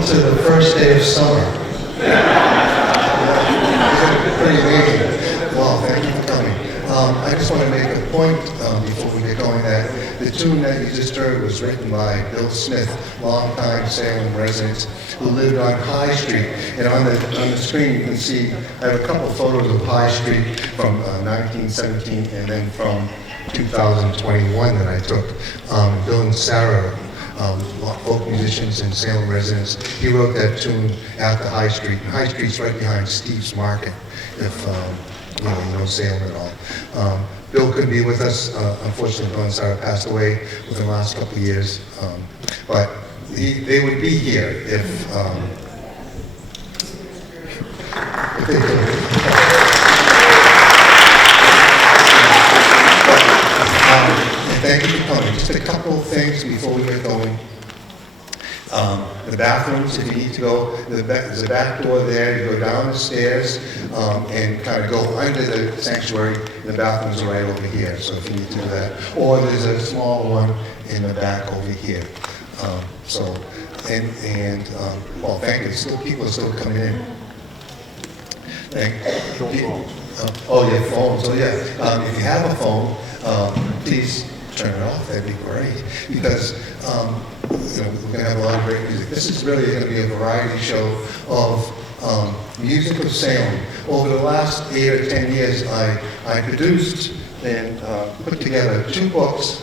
welcome to the first day of summer. Pretty amazing. Well, thank you for coming. I just want to make a point before we get going that the tune that you just heard was written by Bill Smith, longtime Salem resident who lived on High Street. And on the screen you can see I have a couple of photos of High Street from 1917 and then from 2021 that I took. Bill and Sarah, folk musicians and Salem residents, he wrote that tune after High Street. And High Street's right behind Steve's Market, if you know Salem at all. Bill couldn't be with us. Unfortunately, Bill and Sarah passed away within the last couple of years. But they would be here if they could. Thank you for coming. Just a couple of things before we get going. The bathrooms, if you need to go, there's a back door there. You go down the stairs and kind of go under the sanctuary. The bathrooms are right over here, so if you need to do that. Or there's a small one in the back over here. Well, thank you. Still, people are still coming in. Thank you. Oh, yeah, phones. Oh, yeah. If you have a phone, please turn it off. That'd be great because we're going to have a lot of great music. This is really going to be a variety show of music of Salem. Over the last 8 or 10 years, I produced and put together 2 books.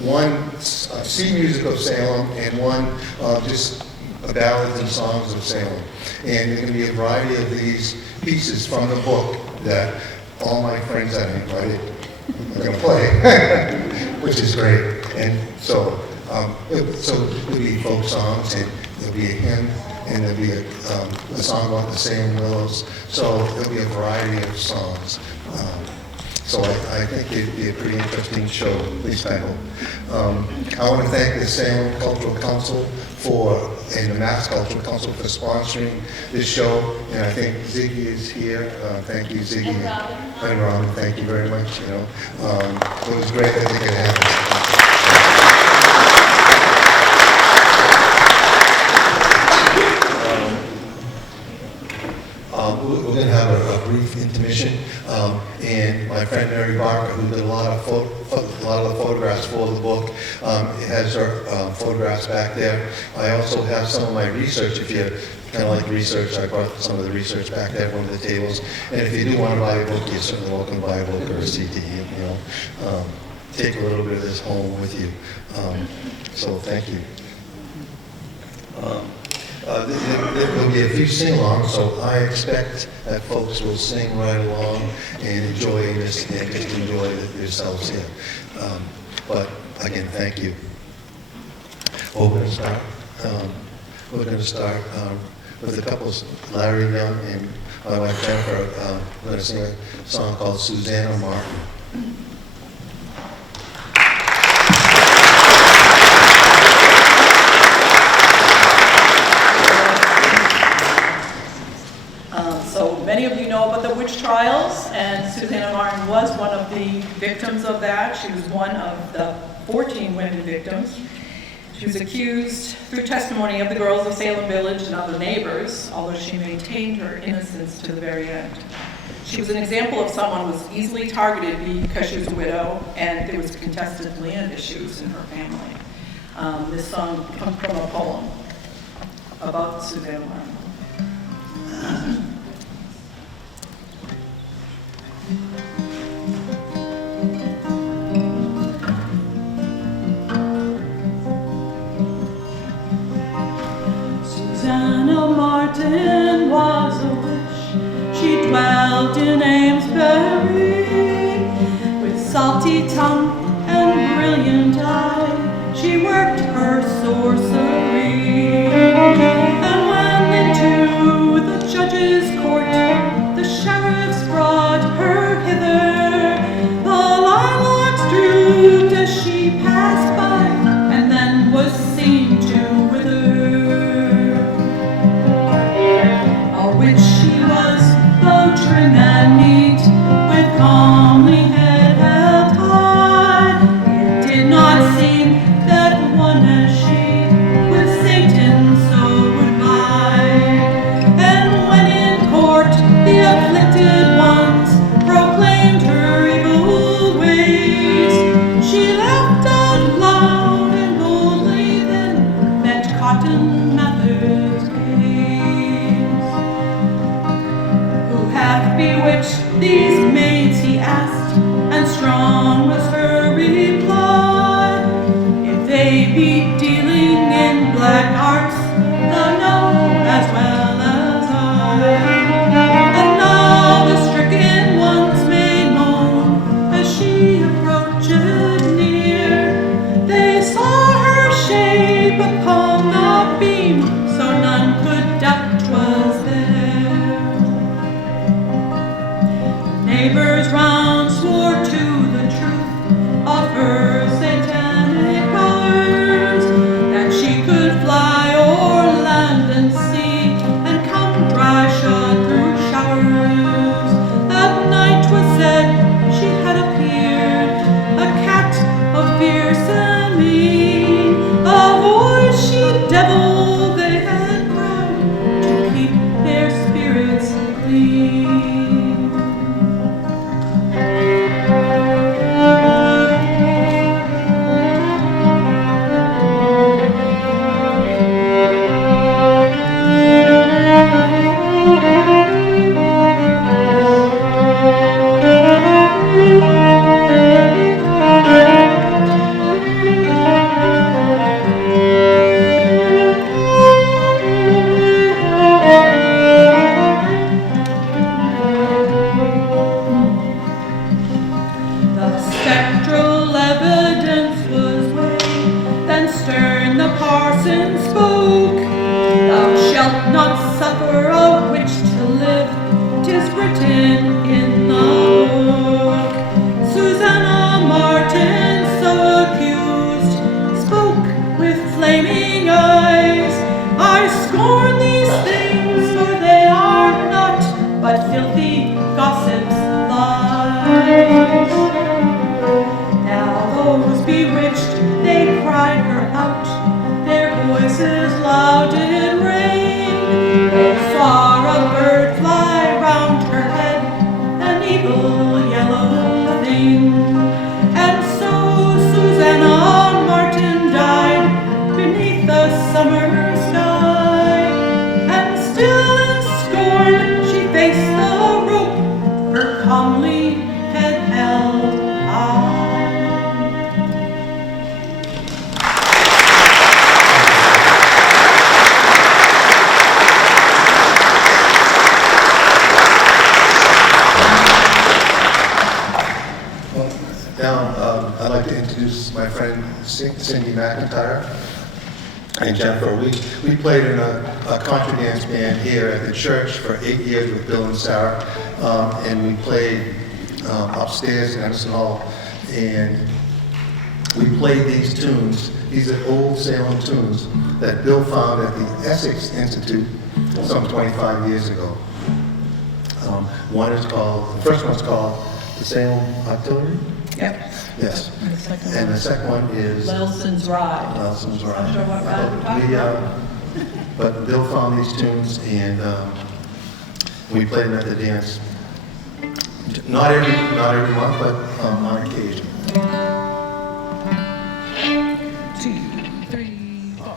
One, Sea Music of Salem, and one just ballads and songs of Salem. And there's going to be a variety of these pieces from the book that all my friends that I invited are going to play, which is great. And so there'll be folk songs, and there'll be a hymn, and there'll be a song about the Salem Willows. So there'll be a variety of songs. So I think it'd be a pretty interesting show, at least I hope. I want to thank the Salem Cultural Council and the Mass Cultural Council for sponsoring this show. And I think Ziggy is here. Thank you, Ziggy. And Robin, thank you very much. It was great that they could happen. We're going to have a brief intermission, and my friend Mary Barker, who did a lot of the photographs for the book, has her photographs back there. I also have some of my research. If you kind of like research, I brought some of the research back there at one of the tables. And if you do want to buy a book, you're certainly welcome to buy a book or a CD. Take a little bit of this home with you. So thank you. There'll be a few sing-alongs, so I expect that folks will sing right along and enjoy this and just enjoy yourselves here. But again, thank you. We're going to start with a couple, Larry Young and my wife Jennifer. We're going to sing a song called Susanna Martin. Many of you know about the witch trials, and Susanna Martin was one of the victims of that. She was one of the 14 women victims. She was accused through testimony of the girls of Salem Village and other neighbors, although she maintained her innocence to the very end. She was an example of someone who was easily targeted because she was a widow and there was contested land issues in her family. This song comes from a poem about Susanna Martin. Susanna Martin was a witch. She dwelt in Amesbury. With salty tongue and brilliant eye, she worked her sorcery. And when into the judge's court the sheriffs brought her hither, the lilacs drooped as she passed by, and then was seen to wither. A witch she was, though trim and neat, with comely head held high. It did not seem that one as she, with Satan so these maids, he asked, and strong was her reply. If they be dealing in black arts, thou know as well as I. And now the stricken ones made moan as she approached near. They saw her shape upon the beam, so none could doubt 'twas there. Neighbors round swore to the truth of her satanic powers, that she could fly o'er land and sea and come dry shod through showers. That night 'twas said she had appeared, a cat of fearsome mien, a voice she devil they had crowned to keep their spirits clean. The spectral evidence was weighed, then stern the parson spoke. Thou shalt not suffer a witch to live, 'tis written in the book. Susanna Martin, so accused, spoke with flaming eyes. I scorn these things, for they are not but filthy gossips' lies. Now those bewitched, they cried her out, their voices loud did ring. They saw a bird fly round her head, an evil yellow thing. And so Susanna Martin died beneath the summer sky. And still in scorn she faced the rope, her comely head held high. Now, I'd like to introduce my friend Cindy McIntyre and Jennifer. We played in a contra dance band here at the church for 8 years with Bill and Sarah, and we played upstairs in Emerson Hall, and we played these tunes. These are old Salem tunes that Bill found at the Essex Institute some 25 years ago. The first one's called the Salem Artillery. Yep. Yes. And the second And one. the second one is Lelson's Ride. Nelson's Ride. Not sure what ride we're talking about. But Bill found these tunes, and we played them at the dance. Not every month, but on occasion. 2, 3, 4.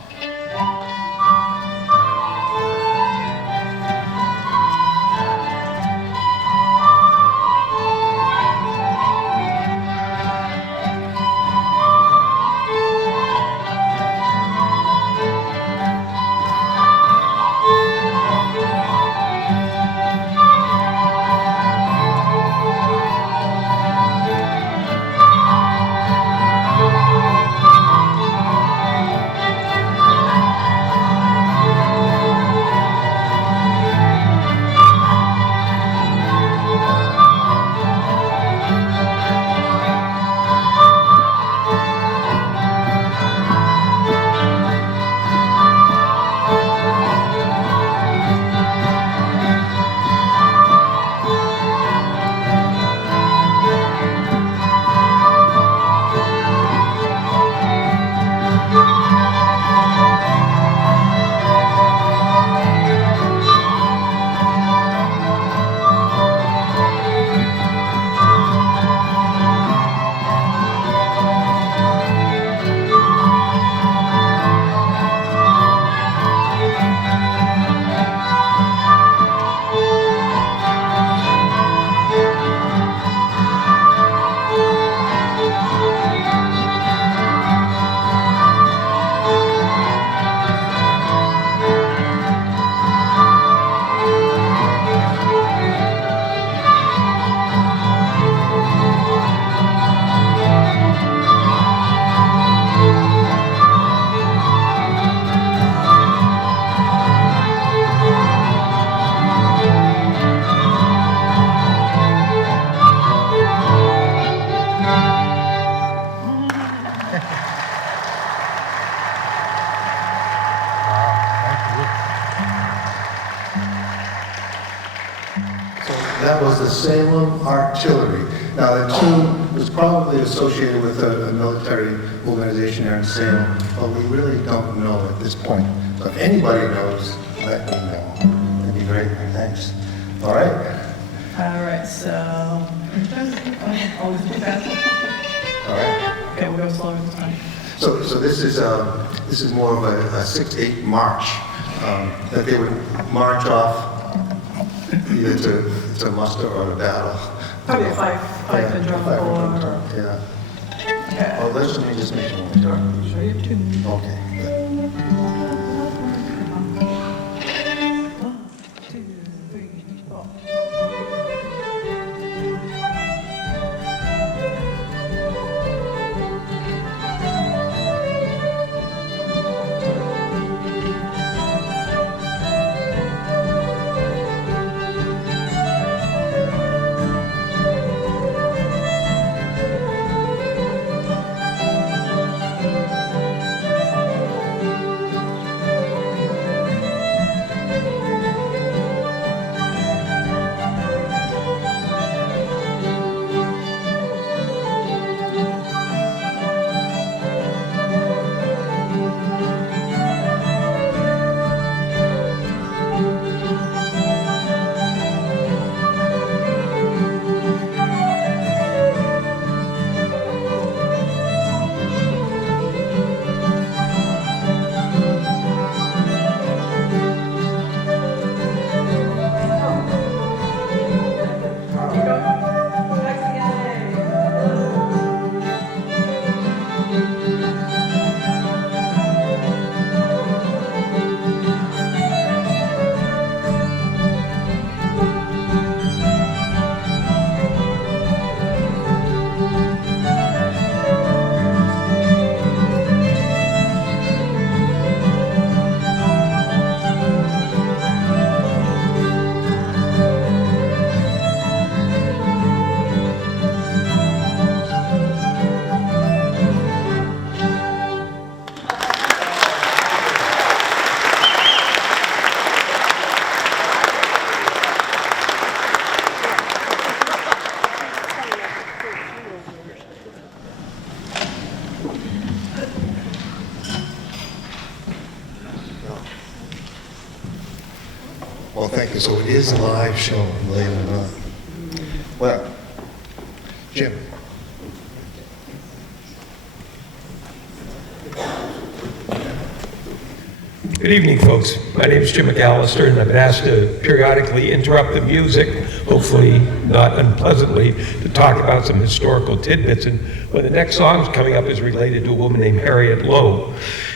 Salem Artillery. Now, the tomb was probably associated with a military organization here in Salem, but we really don't know at this point. So if anybody knows, let me know. That'd be great. Thanks. All right. All right, so, always too fast. All right. Okay, we'll go slower this time. So this is more of a 6-8 march that they would march off either to muster or to battle. Probably a five and drum five and corps. drum, yeah. Okay. Oh, let me just make sure we start. Show you two. Okay, good. 1, 2, 3, 4. Well, thank you. So it is a live show, believe it or not. Well, Jim. Good evening, folks. My name is Jim McAllister, and I've been asked to periodically interrupt the music, hopefully not unpleasantly, to talk about some historical tidbits. And when the next song is coming up is related to a woman named Harriet Lowe.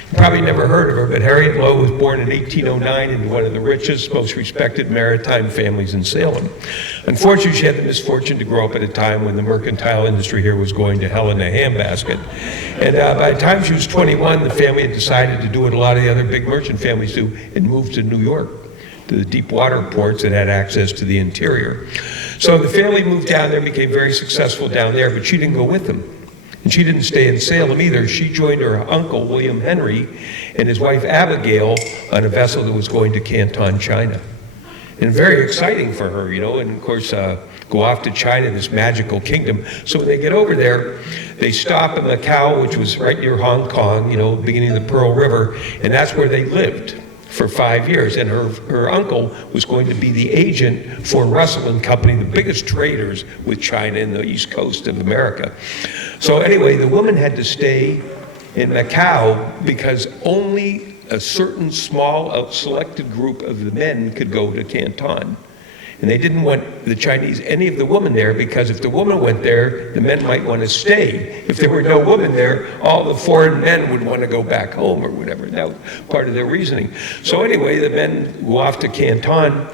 You probably never heard of her, but Harriet Lowe was born in 1809 into one of the richest, most respected maritime families in Salem. Unfortunately, she had the misfortune to grow up at a time when the mercantile industry here was going to hell in a handbasket. And by the time she was 21, the family had decided to do what a lot of the other big merchant families do and move to New York, to the deep water ports that had access to the interior. So the family moved down there and became very successful down there, but she didn't go with them. And she didn't stay in Salem either. She joined her uncle, William Henry, and his wife, Abigail, on a vessel that was going to Canton, China. And very exciting for her, you know, and of course, go off to China, this magical kingdom. So when they get over there, they stop in Macau, which was right near Hong Kong, you know, beginning of the Pearl River, and that's where they lived for 5 years. And her uncle was going to be the agent for Russell and Company, the biggest traders with China in the east coast of America. So anyway, the woman had to stay in Macau because only a certain small selected group of the men could go to Canton. And they didn't want the Chinese, any of the women there, because if the woman went there, the men might want to stay. If there were no woman there, all the foreign men would want to go back home or whatever. That was part of their reasoning. So anyway, the men go off to Canton,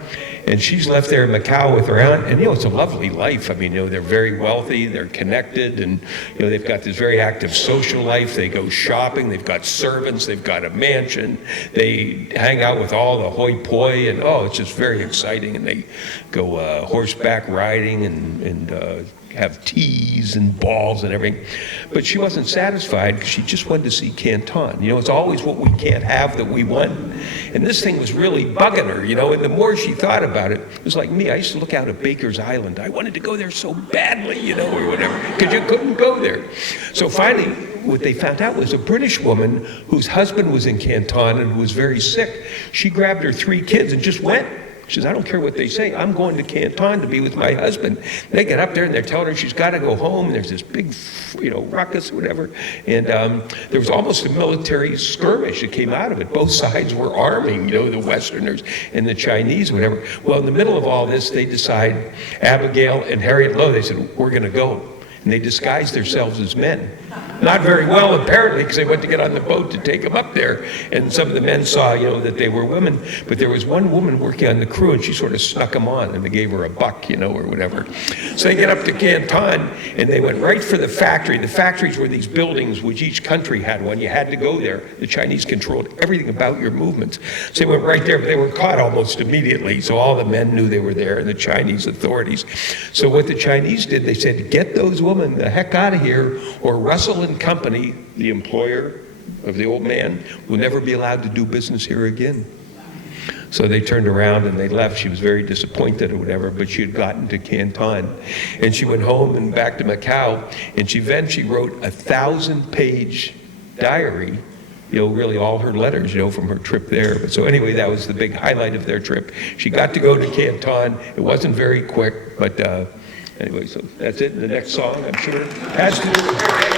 and she's left there in Macau with her aunt, and you know, it's a lovely life. I mean, you know, they're very wealthy, they're connected, and you know, they've got this very active social life. They go shopping, they've got servants, they've got a mansion, they hang out with all the hoi poi, and oh, it's just very exciting. And they go horseback riding and have teas and balls and everything. But she wasn't satisfied because she just wanted to see Canton. You know, it's always what we can't have that we want. And this thing was really bugging her, you know, and the more she thought about it, it was like me. I used to look out at Baker's Island. I wanted to go there so badly, you know, or whatever, because you couldn't go there. So finally, what they found out was a British woman whose husband was in Canton and who was very sick. She grabbed her 3 kids and just went. She says, I don't care what they say. I'm going to Canton to be with my husband. They get up there and they're telling her she's got to go home. And there's this big, you know, ruckus or whatever. And there was almost a military skirmish that came out of it. Both sides were arming, you know, the Westerners and the Chinese, whatever. Well, in the middle of all this, they decide, Abigail and Harriet Lowe, they said, we're going to go. And they disguised themselves as men. Not very well, apparently, because they went to get on the boat to take them up there. And some of the men saw, you know, that they were women. But there was one woman working on the crew, and she sort of snuck them on, and they gave her $1, you know, or whatever. So they get up to Canton, and they went right for the factory. The factories were these buildings, which each country had one. You had to go there. The Chinese controlled everything about your movements. So they went right there, but they were caught almost immediately. So all the men knew they were there, and the Chinese authorities. So what the Chinese did, they said, get those women the heck out of here, or Russell and Company, the employer of the old man, will never be allowed to do business here again. So they turned around and they left. She was very disappointed or whatever, but she had gotten to Canton. And she went home and back to Macau, and she eventually wrote a 1,000-page diary, you know, really all her letters, you know, from her trip there. But so anyway, that was the big highlight of their trip. She got to go to Canton. It wasn't very quick, but anyway, so that's it. The next song, I'm sure, has to do with her.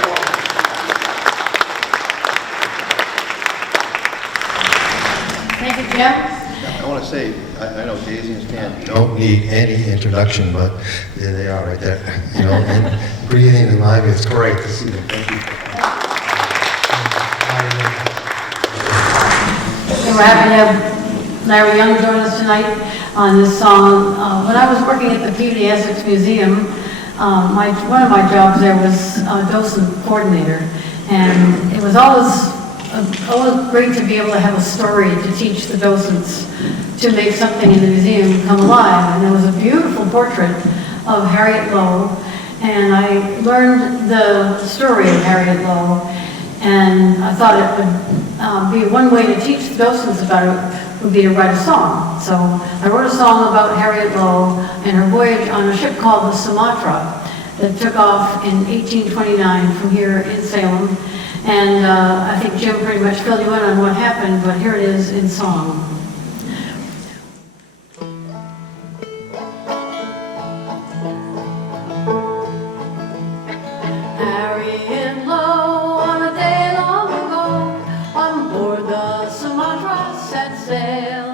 Thank you, Jim. I want to say, I know Daisy and Stan don't need any introduction, but there they are right there. You know, and breathing and live, it's great to see them. Thank you. We're happy to have Larry Young join us tonight on this song. When I was working at the Peabody Essex Museum, one of my jobs there was docent coordinator, and it was always great to be able to have a story to teach the docents to make something in the museum come alive. And there was a beautiful portrait of Harriet Lowe, and I learned the story of Harriet Lowe, and I thought it would be one way to teach the docents about it would be to write a song. So I wrote a song about Harriet Lowe and her voyage on a ship called the Sumatra that took off in 1829 from here in Salem. And I think Jim pretty much filled you in on what happened, but here it is in song. Harriet Lowe, on a day long ago, on board the Sumatra set sail.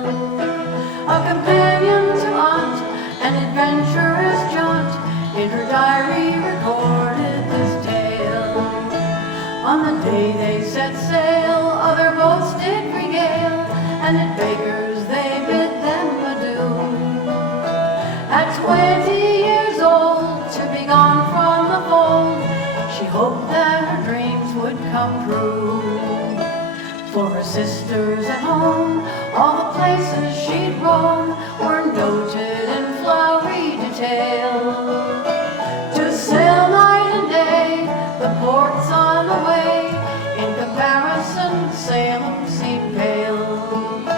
A companion to aunt, an adventurous jaunt, in her diary recorded this tale. On the day they set sail, other boats did regale, and at Baker's they bid them adieu. At 20 years old, to be gone from the fold, she hoped that her dreams would come true. For her sisters at home, all the places she'd roam were noted in flowery detail. To sail night and day, the ports on the way, in comparison, Salem seemed pale.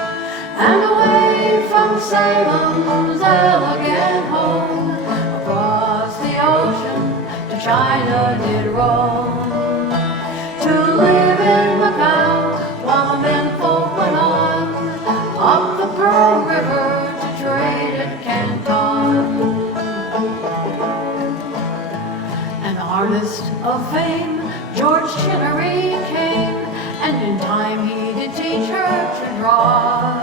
And away from Salem's elegant home, across the ocean to China did roam. To live in Macau, while the men folk went on, up the Pearl River to trade at Canton. An artist of fame, George Chinnery came, and in time he did teach her to draw.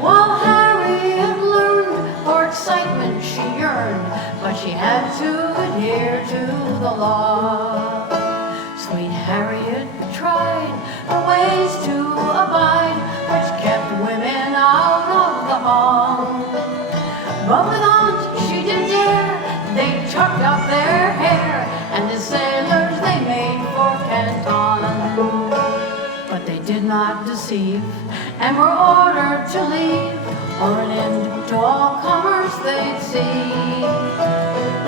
While Harriet learned, for excitement she yearned, but she had to adhere to the law. Sweet Harriet tried the ways to abide, which kept women out of the hall. But with aunt she did dare, they chucked up their hair, and as sailors they made for Canton. But they did not deceive, and were ordered to leave, or an end to all commerce they'd see.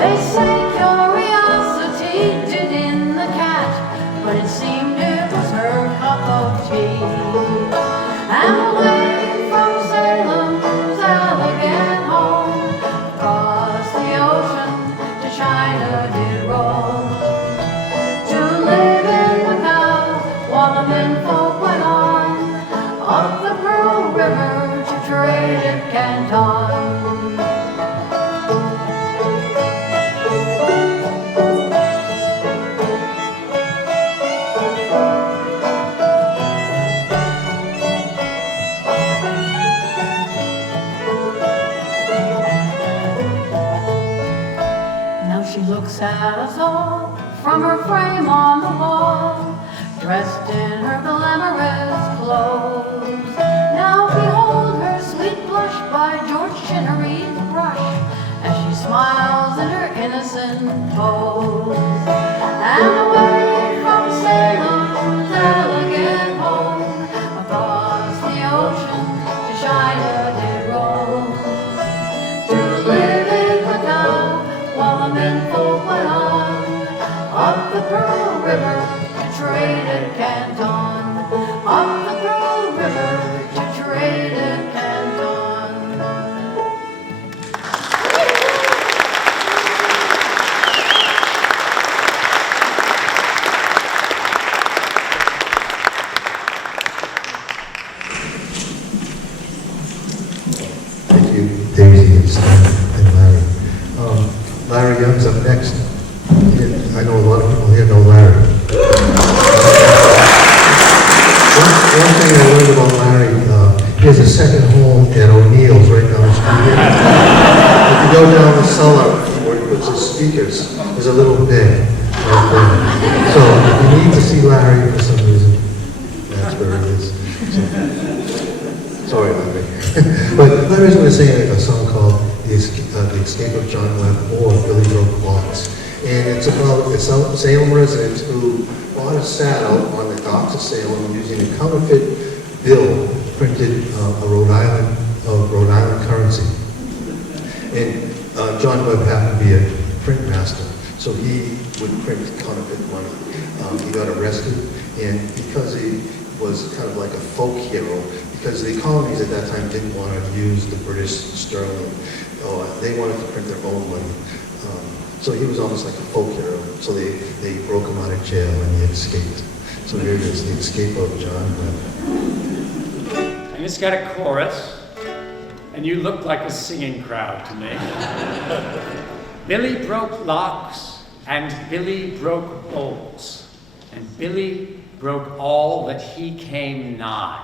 They say curiosity did in the cat, but it seemed it was her cup of tea. And away from Salem's elegant home, across the ocean to China did roam. To live in Macau, while the menfolk went on up the Pearl River to trade at Canton. She looks at us all from her frame on the wall, dressed in her glamorous clothes. Now behold her sweet blush by George Chinnery's brush, as she smiles in her innocent pose. And away from Salem's elegant home, across the ocean to China did roam. To live in Macau, while the menfolk went on up the Pearl River to trade at Canton. Up the Pearl River to trade at Canton. Thank you, Daisy and Stan and Larry. Larry Young's up next. I know a lot of people here know Larry. One thing I learned about Larry, he has a second home at O'Neill's right down the street. If you go down the cellar where he puts his speakers, there's a little bed right there. So if you need to see Larry for some reason, that's where he is. So, sorry, Larry. But Larry's going to sing a song called The Escape of John Webb, or Billy Broke Lots. And it's about Salem residents who bought a saddle on the docks of Salem using a counterfeit bill printed a Rhode Island currency. And John Webb happened to be a print master, so he would print counterfeit money. He got arrested, and because he was kind of like a folk hero, because the colonies at that time didn't want to use the British sterling. They wanted to print their own money. So he was almost like a folk hero. So they broke him out of jail and he escaped. So here it is, The Escape of John Webb. And it's got a chorus, and you look like a singing crowd to me. Billy broke locks, and Billy broke bolts, and Billy broke all that he came nigh.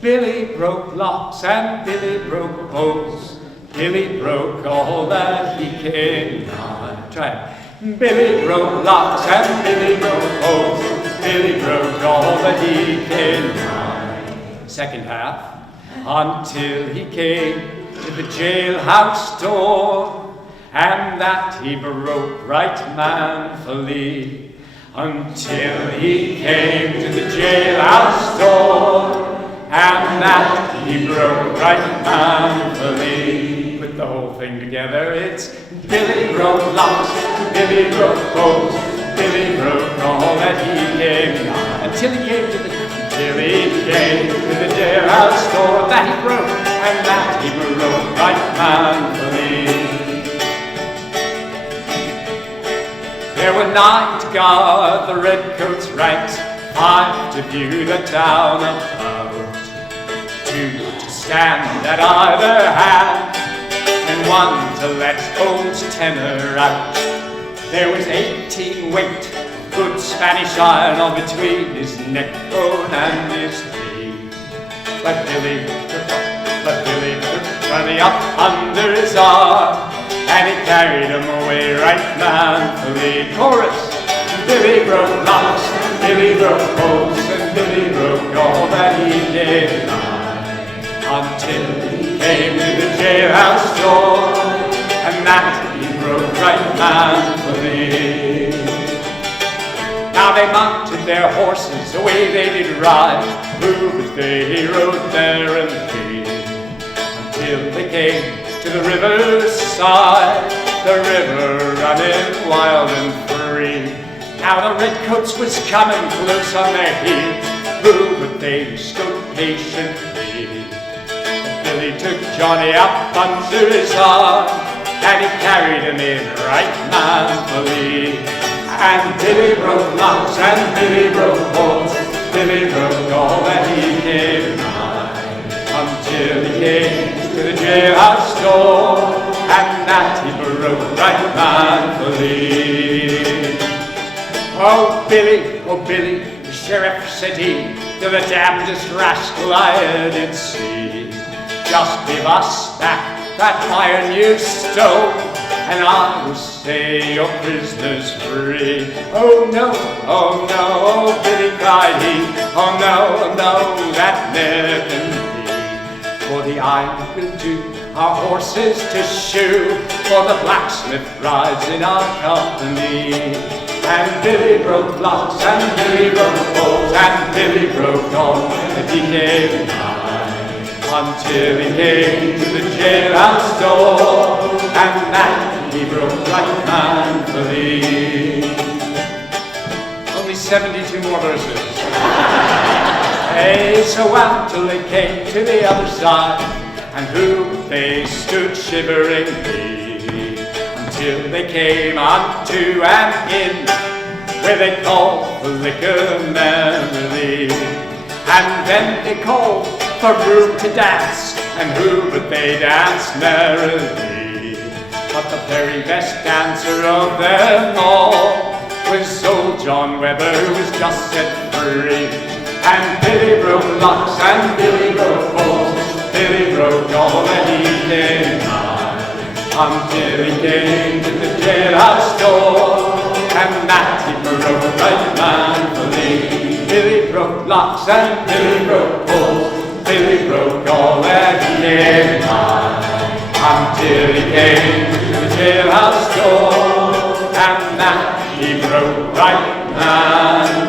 Billy broke locks and Billy broke bolts. Billy broke all that he came nigh. Try it. Billy broke locks and Billy broke bolts. Billy broke all that he came nigh. Second half. Until he came to the jailhouse door, and that he broke right manfully. Until he came to the jailhouse door, and that he broke right manfully. Put the whole thing together, it's Billy broke locks, Billy broke bolts, Billy broke all that he came nigh. Until he came to the jailhouse door, that he broke, and that he broke right manfully. There were 9 to guard the redcoats ranked, 5 to view the town about, 2 to stand at either hand, and 1 to let old tenor out. There was 18 weight, good Spanish iron all between his neck bone and his knee. But Billy took 20 up under his arm, and he carried him away right manfully. Chorus! Billy broke locks, Billy broke bolts, and Billy broke all that he did nigh. Until he came to the jailhouse door, and that he broke right manfully. Now they mounted their horses, away they did ride, who was the hero there and he? Until they came to to the riverside, the river running wild and free. Now the redcoats was coming close on their heels, but they stood patiently. Billy took Johnny up under his arm, and he carried him in right manfully. And Billy broke locks and Billy broke bolts, Billy broke all that he came nigh, until he came to the jailhouse door, and that he broke right manfully. Oh Billy, the sheriff said he, you're the damnedest rascal I did see. Just give us back that iron you stole, and I will say your prisoner's free. Oh no, oh Billy cried he, oh no, that never can be. For the iron will do our horses to shoe, for the blacksmith rides in our company. And Billy broke locks, and Billy broke bolts, and Billy broke all that he came nigh, until he came to the jailhouse door, and that he broke right manfully. Only 72 more verses. Hey, so out till they came to the other side, and who they stood shivering be, until they came unto an inn, where they called the liquor merrily. And then they called for room to dance, and who but they danced merrily. But the very best dancer of them all was old John Webber, who was just set free. And Billy broke locks and Billy broke bolts, Billy broke all that he came nigh, until he came to the jailhouse door, and that he broke right manfully. Billy broke locks and Billy broke bolts, Billy broke all that he came nigh, until he came to the jailhouse door, and that he broke right manfully.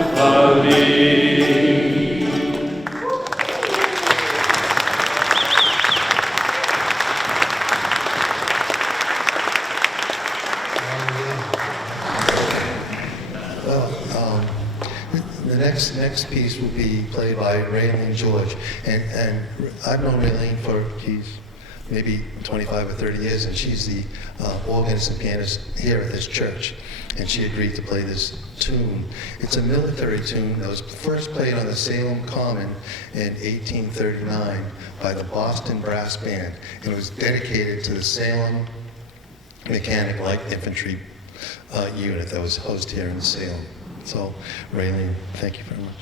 The next piece will be played by Raylene George, and I've known Raylene for maybe 25 or 30 years, and she's the organist and pianist here at this church, and she agreed to play this tune. It's a military tune that was first played on the Salem Common in 1839 by the Boston Brass Band, and it was dedicated to the Salem Mechanic Light Infantry unit that was housed here in Salem. So, Raylene, thank you very much.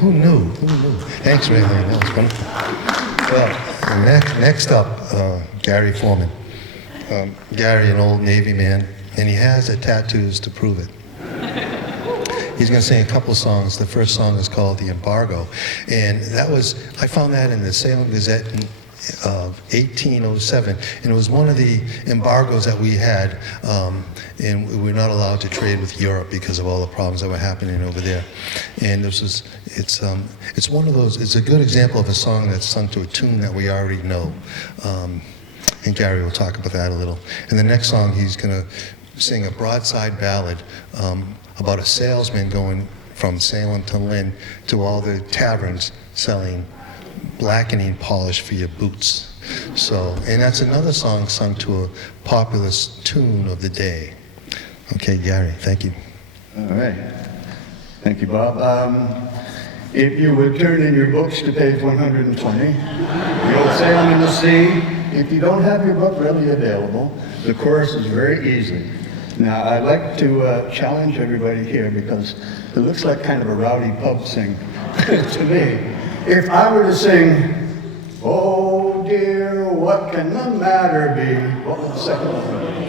Who knew? Who knew? Thanks, Ray Lane. That was wonderful. Well, next up, Gary Foreman. Gary, an old Navy man, and he has the tattoos to prove it. He's going to sing a couple songs. The first song is called The Embargo. And that was, I found that in the Salem Gazette of 1807. And it was one of the embargoes that we had. And we were not allowed to trade with Europe because of all the problems that were happening over there. And this was, it's one of those, it's a good example of a song that's sung to a tune that we already know. And Gary will talk about that a little. And the next song, he's going to sing a broadside ballad about a salesman going from Salem to Lynn to all the taverns selling blackening polish for your boots. So, and that's another song sung to a popular tune of the day. Okay, Gary, thank you. All right. Thank you, Bob. If you would turn in your books to page 120, the old Salem in the Sea. If you don't have your book readily available, the chorus is very easy. Now, I'd like to challenge everybody here because it looks like kind of a rowdy pub sing to me. If I were to sing, "Oh dear, what can the matter be?" What would the second one be?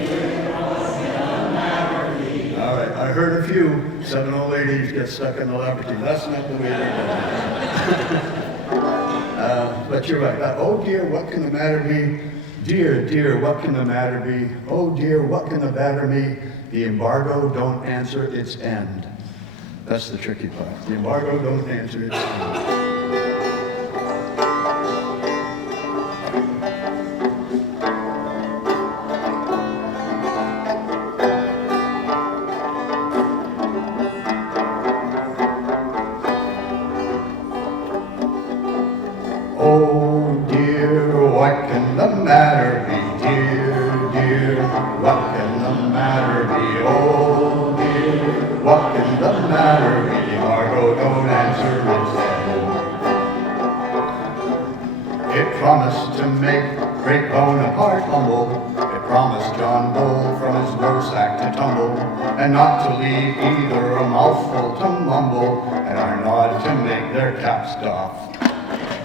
All right, I heard a few 7 old ladies get stuck in the lavatory. That's not the way they're going. But you're right. Oh dear, what can the matter be? Dear, dear, what can the matter be? Oh dear, what can the matter be? The embargo don't answer its end. That's the tricky part. The embargo don't answer its end. Oh dear, what can the matter be? Dear, dear, what can the matter be? Oh dear, what can the matter be? Margot don't answer its head. It promised to make great Bonaparte humble. It promised John Bull from his woolsack to tumble, and not to leave either a mouthful to mumble, and Arnaud to make their caps doff.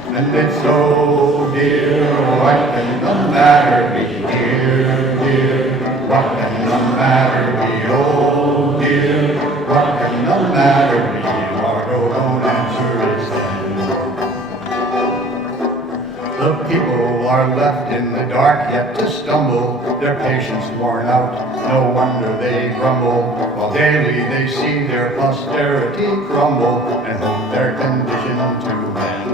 And it's oh dear, what can the matter be? Dear, dear, what can the matter be? Oh dear, what can the matter be? Margot don't answer its head. The people are left in the dark yet to stumble, their patience worn out, no wonder they grumble, while daily they see their posterity crumble, and hope their condition to mend.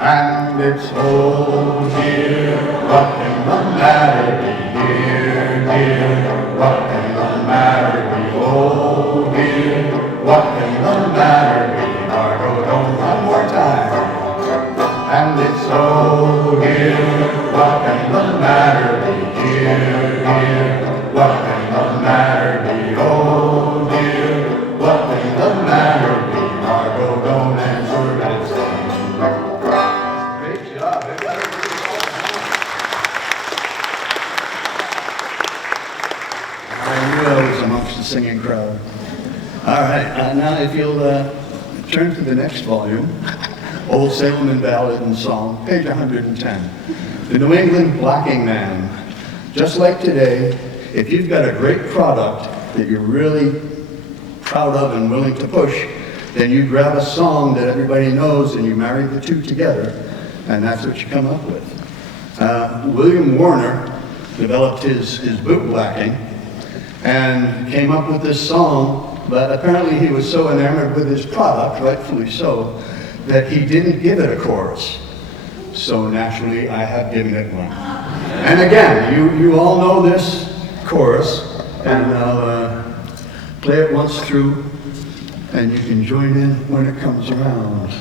And it's oh dear, what can the matter be? Dear, dear, what can the matter be? Oh dear, what can the matter be? Margot, don't one more time. And it's oh dear, what can the matter be? Dear, dear, what can the matter be? Oh dear, what can the matter be? Margot, don't answer its head. Amongst the singing crowd. All right, now if you'll turn to the next volume, Old Salem and Ballad and Song, page 110. The New England Blacking Man. Just like today, if you've got a great product that you're really proud of and willing to push, then you grab a song that everybody knows and you marry the two together, and that's what you come up with. William Warner developed his bootblacking and came up with this song, but apparently he was so enamored with his product, rightfully so, that he didn't give it a chorus. So naturally, I have given it one. And again, you all know this chorus, and I'll play it once through, and you can join in when it comes around.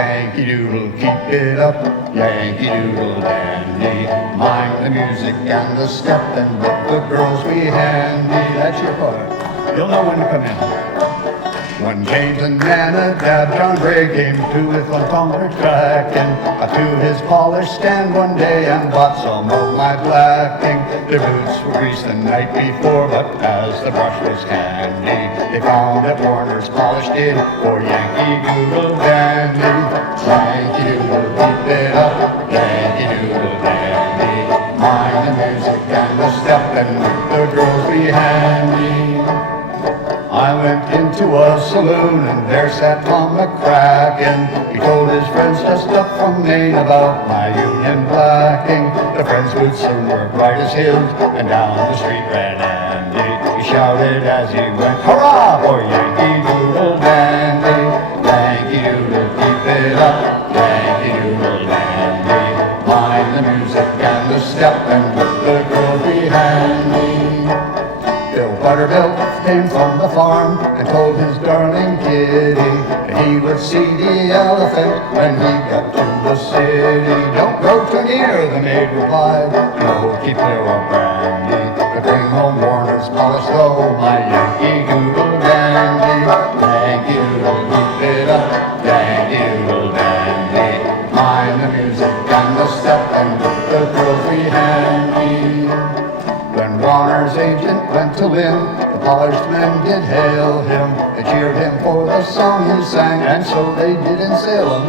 Yankee Doodle, keep it up, Yankee Doodle dandy. Mind the music and the step and let the girls be handy. That's your part. You'll know when to come in. When James and Nana Dad, John Gray came to with one tumbler tracking, to his polished stand one day and bought some of my blacking. Their boots were greased the night before, but as the brush was handy, they found that Warner's polished it for Yankee Doodle dandy. Yankee Doodle, keep it up, Yankee Doodle dandy. Mind the music and the step and the girls be handy. I went into a saloon and there sat Tom McCracken. He told his friends just up from Maine about my union blacking. The friends' boots soon were bright as his, and down the street ran Andy. He shouted as he went, hurrah for Yankee Doodle dandy. Yankee Doodle, keep it up, Yankee Doodle dandy. Mind the music and the step and the girls be handy. Bill Butterbilt came from the farm and told his darling kitty that he would see the elephant when he got to the city. Don't go too near, the maid replied. No, keep clear of brandy. But bring home Warner's polished though, my Yankee Doodle dandy. Yankee Doodle, keep it up, Yankee Doodle dandy. Mind the music and the step and the girls be handy. When Warner's agent went to win, the polished men did hail him. They cheered him for the song he sang, and so they did in Salem.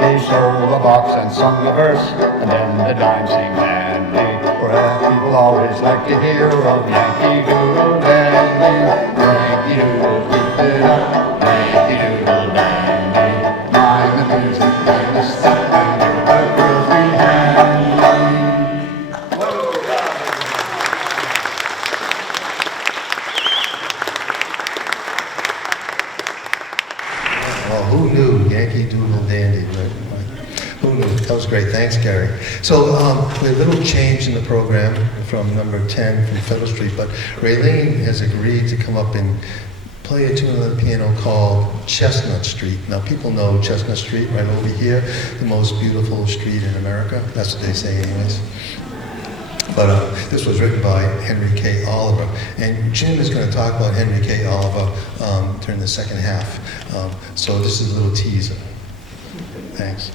They stole a box and sung a verse, and then the dime seemed handy. For people always like to hear of Yankee Doodle dandy. Yankee Doodle, keep it up, Yankee Doodle dandy. Mind the music and the step and the girls be handy. Well, who knew Yankee Doodle dandy, right? Who knew? That was great. Thanks, Gary. So we had a little change in the program from number 10 from Federal Street, but Raylene has agreed to come up and play a tune on the piano called Chestnut Street. Now, people know Chestnut Street right over here, the most beautiful street in America. That's what they say anyways. But this was written by Henry K. Oliver. And Jim is going to talk about Henry K. Oliver during the second half. So this is a little teaser. Thanks.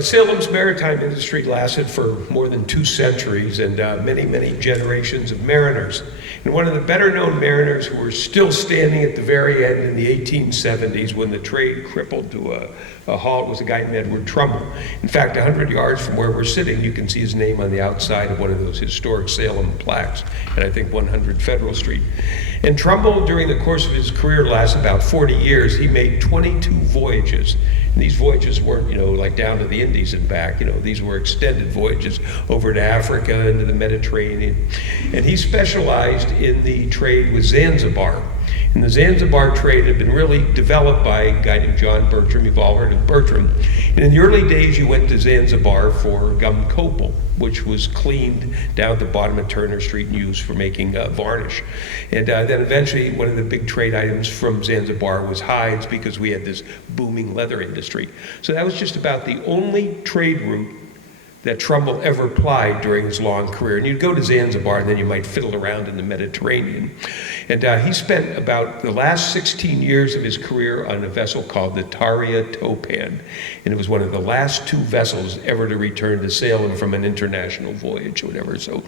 Salem's maritime industry lasted for more than 2 centuries and many, many generations of mariners. And one of the better-known mariners who were still standing at the very end in the 1870s when the trade crippled to a halt was a guy named Edward Trumbull. In fact, 100 yards from where we're sitting, you can see his name on the outside of one of those historic Salem plaques, and I think 100 Federal Street. And Trumbull, during the course of his career, lasted about 40 years. He made 22 voyages, And these voyages weren't, like down to the Indies and back. These were extended voyages over to Africa, into the Mediterranean. And he specialized in the trade with Zanzibar. And the Zanzibar trade had been really developed by a guy named John Bertram. You've all heard of Bertram. And in the early days, you went to Zanzibar for gum copal, which was cleaned down at the bottom of Turner Street and used for making varnish. And then eventually, one of the big trade items from Zanzibar was hides, because we had this booming leather industry. So that was just about the only trade route that Trumbull ever plied during his long career. And you'd go to Zanzibar, and then you might fiddle around in the Mediterranean. And he spent about the last 16 years of his career on a vessel called the Taria Topan. And it was one of the last 2 vessels ever to return to Salem from an international voyage or whatever. So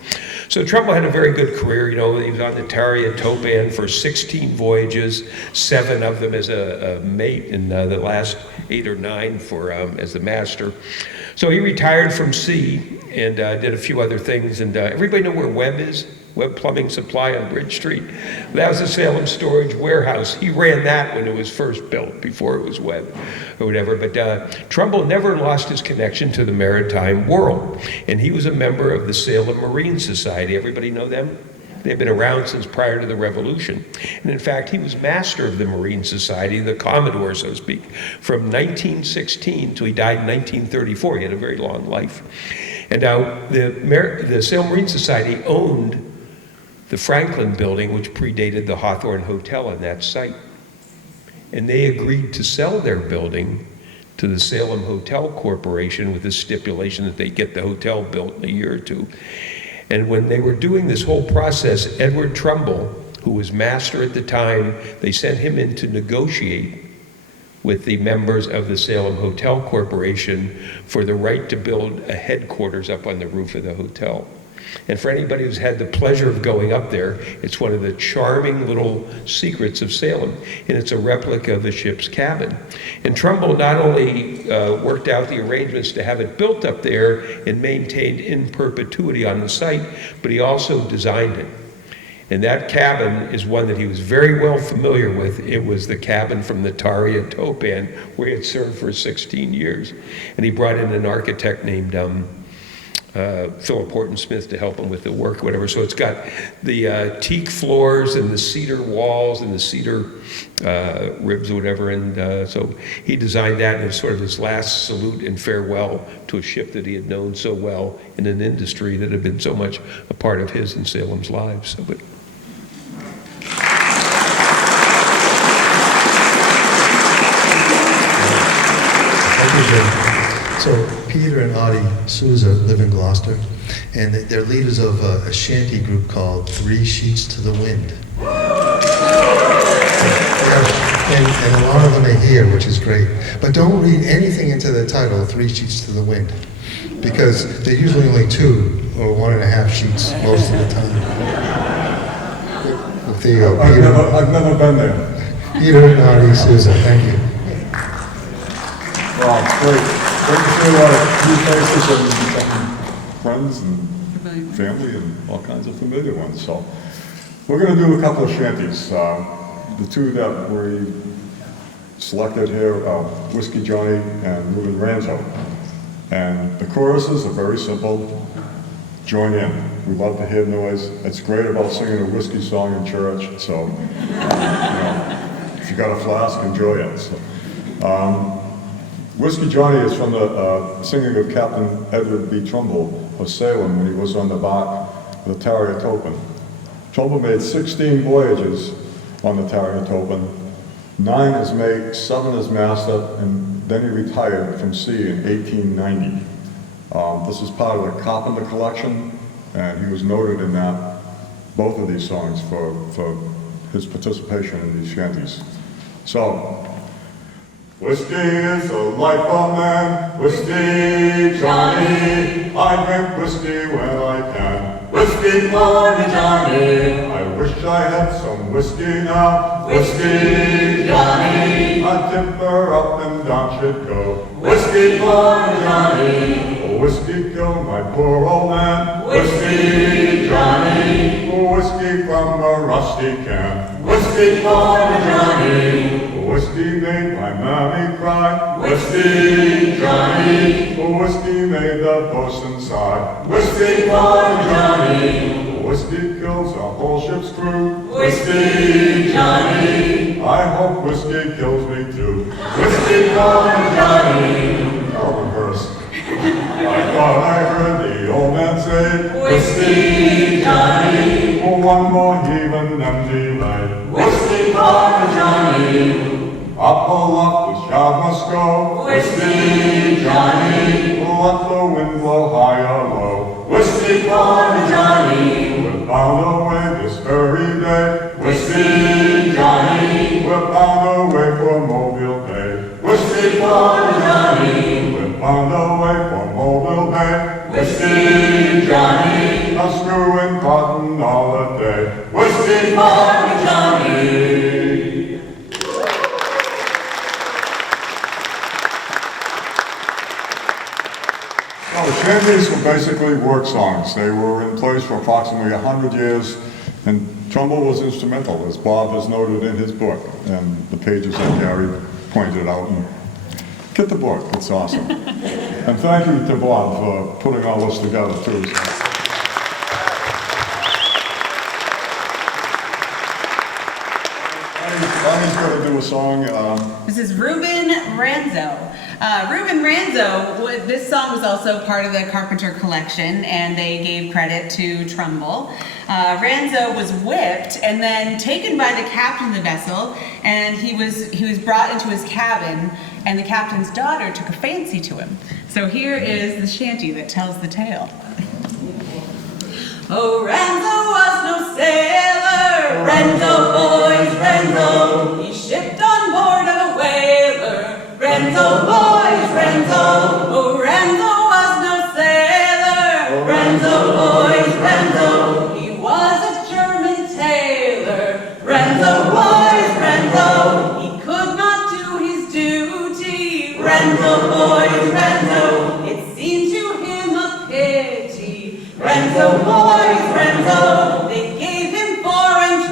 Trumbull had a very good career. He was on the Taria Topan for 16 voyages, 7 of them as a mate, and the last 8 or 9 for as the master. So he retired from sea and did a few other things. And everybody know where Webb is? Webb Plumbing Supply on Bridge Street. That was a Salem storage warehouse. He ran that when it was first built, before it was Webb or whatever. But Trumbull never lost his connection to the maritime world. And he was a member of the Salem Marine Society. Everybody know them? They've been around since prior to the Revolution. And in fact, he was master of the Marine Society, the Commodore, so to speak, from 1916 till he died in 1934. He had a very long life. And the Salem Marine Society owned the Franklin building, which predated the Hawthorne Hotel on that site. And they agreed to sell their building to the Salem Hotel Corporation with the stipulation that they get the hotel built in a year or 2. And when they were doing this whole process, Edward Trumbull, who was master at the time, they sent him in to negotiate with the members of the Salem Hotel Corporation for the right to build a headquarters up on the roof of the hotel. And for anybody who's had the pleasure of going up there, it's one of the charming little secrets of Salem, and it's a replica of the ship's cabin. And Trumbull not only worked out the arrangements to have it built up there and maintained in perpetuity on the site, but he also designed it. And that cabin is one that he was very well familiar with. It was the cabin from the Taria Topan, where he had served for 16 years. And he brought in an architect named Philip Horton Smith to help him with the work, whatever. So it's got the teak floors and the cedar walls and the cedar ribs or whatever. And so he designed that, and it's sort of his last salute and farewell to a ship that he had known so well in an industry that had been so much a part of his and Salem's lives. So, but So Peter and Audie Souza live in Gloucester, and they're leaders of a shanty group called 3 Sheets to the Wind. And a lot of them are here, which is great. But don't read anything into the title, 3 Sheets to the Wind, because they're usually only 2 or 1.5 sheets most of the time. There you go, Peter. I've never been there. Peter and Audie Souza, thank you. Well, it's great. Great to see a lot of new faces and friends and family and all kinds of familiar ones. So we're going to do a couple of shanties. The 2 that we selected here are Whiskey Johnny and Moving Ranzo. And the choruses are very simple. Join in. We love to hear noise. It's great about singing a whiskey song in church. So, if you got a flask, enjoy it. So, Whiskey Johnny is from the singing of Captain Edward B. Trumbull of Salem when he was on the bark, the Taria Topan. Trumbull made 16 voyages on the Taria Topan, 9 as mate, 7 as master, and then he retired from sea in 1890. This is part of the Carpenter collection, and he was noted in that, both of these songs for his participation in these shanties. So, whiskey is the life of man, whiskey Johnny, I drink whiskey when I can. Whiskey for me Johnny, I wish I had some whiskey now. Whiskey Johnny, a tipper up and down should go. Whiskey for me Johnny, oh whiskey kill my poor old man. Whiskey Johnny, oh whiskey from a rusty can. Whiskey for me Johnny, whiskey made my mammy cry. Whiskey, Johnny. Whiskey made the bosun sigh. Whiskey for Johnny. Whiskey kills a whole ship's crew. Whiskey, Johnny. I hope whiskey kills me too. Whiskey for Johnny. Oh, the verse. I thought I heard the old man say, Whiskey, Johnny. One more heave and then delay. Whiskey for Johnny. Up, oh, up, the shot must go. Whiskey, Johnny. Let the wind blow high or low. Whiskey for Johnny. We're bound away this very day. Whiskey, Johnny. We're bound away for Mobile Bay. Whiskey for Johnny. We're bound away for Mobile Bay. Whiskey, Johnny. A screwing cotton all the day. Whiskey for Johnny. Well, the shanties were basically work songs. They were in place for approximately 100 years, and Trumbull was instrumental, as Bob has noted in his book, and the pages that Gary pointed out. And get the book, it's awesome. And thank you to Bob for putting all this together, too. Bonnie's going to do a song. This is Ruben Ranzo. Ruben Ranzo, this song was also part of the Carpenter collection, and they gave credit to Trumbull. Ranzo was whipped and then taken by the captain of the vessel, and he was brought into his cabin, and the captain's daughter took a fancy to him. So here is the shanty that tells the tale. Oh, Ranzo was no sailor, Ranzo, boys, Ranzo. He shipped on board of a whaler, Ranzo, boys, Ranzo. Oh, Ranzo was no sailor, Ranzo, boys, Ranzo. He was a German tailor, Ranzo, boys, Ranzo. He could not do his duty, Ranzo, boys, Ranzo. It seemed to him a pity, Ranzo, boys, Ranzo. They gave him 4 and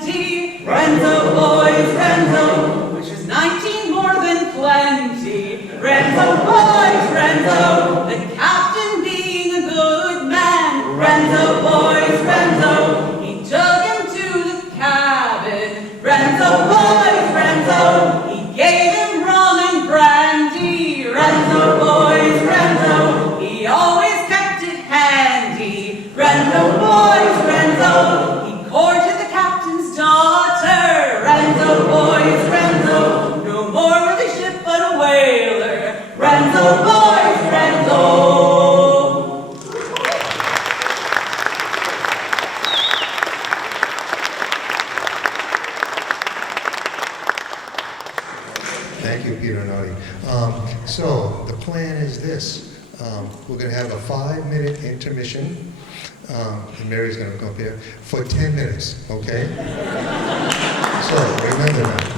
20, Ranzo, boys, Ranzo, which is 19 more than plenty. Ranzo, boys, Ranzo, the captain being a good man, Ranzo, boys, Ranzo, he took him to the cabin, Ranzo, boys, Ranzo, he gave him rum and brandy, Ranzo, boys, Ranzo, he always kept it handy, Ranzo, boys, Ranzo, he courted the captain's daughter, Ranzo, boys, Ranzo, no more with a ship but a whaler, Ranzo, boys, Ranzo. Thank you, Peter and Artie. So the plan is this. We're going to have a 5-minute intermission. And Mary's going to come up here for 10 minutes, okay? So remember that.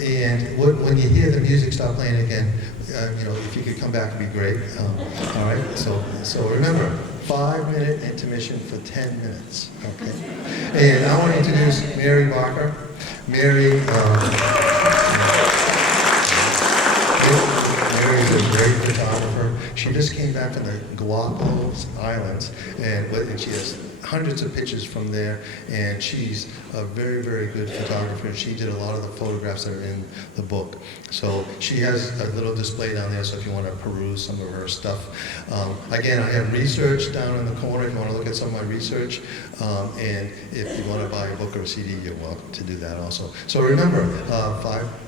And when you hear the music start playing again, if you could come back, it'd be great. All right. So remember, 5-minute intermission for 10 minutes, okay? And I want to introduce Mary Barker. Mary is a great photographer. She just came back from the Galapagos Islands, and she has hundreds of pictures from there, and she's a very, very good photographer. She did a lot of the photographs that are in the book. So she has a little display down there, so if you want to peruse some of her stuff. Again, I have research down in the corner if you want to look at some of my research, and if you want to buy a book or a CD, you're welcome to do that also. So remember,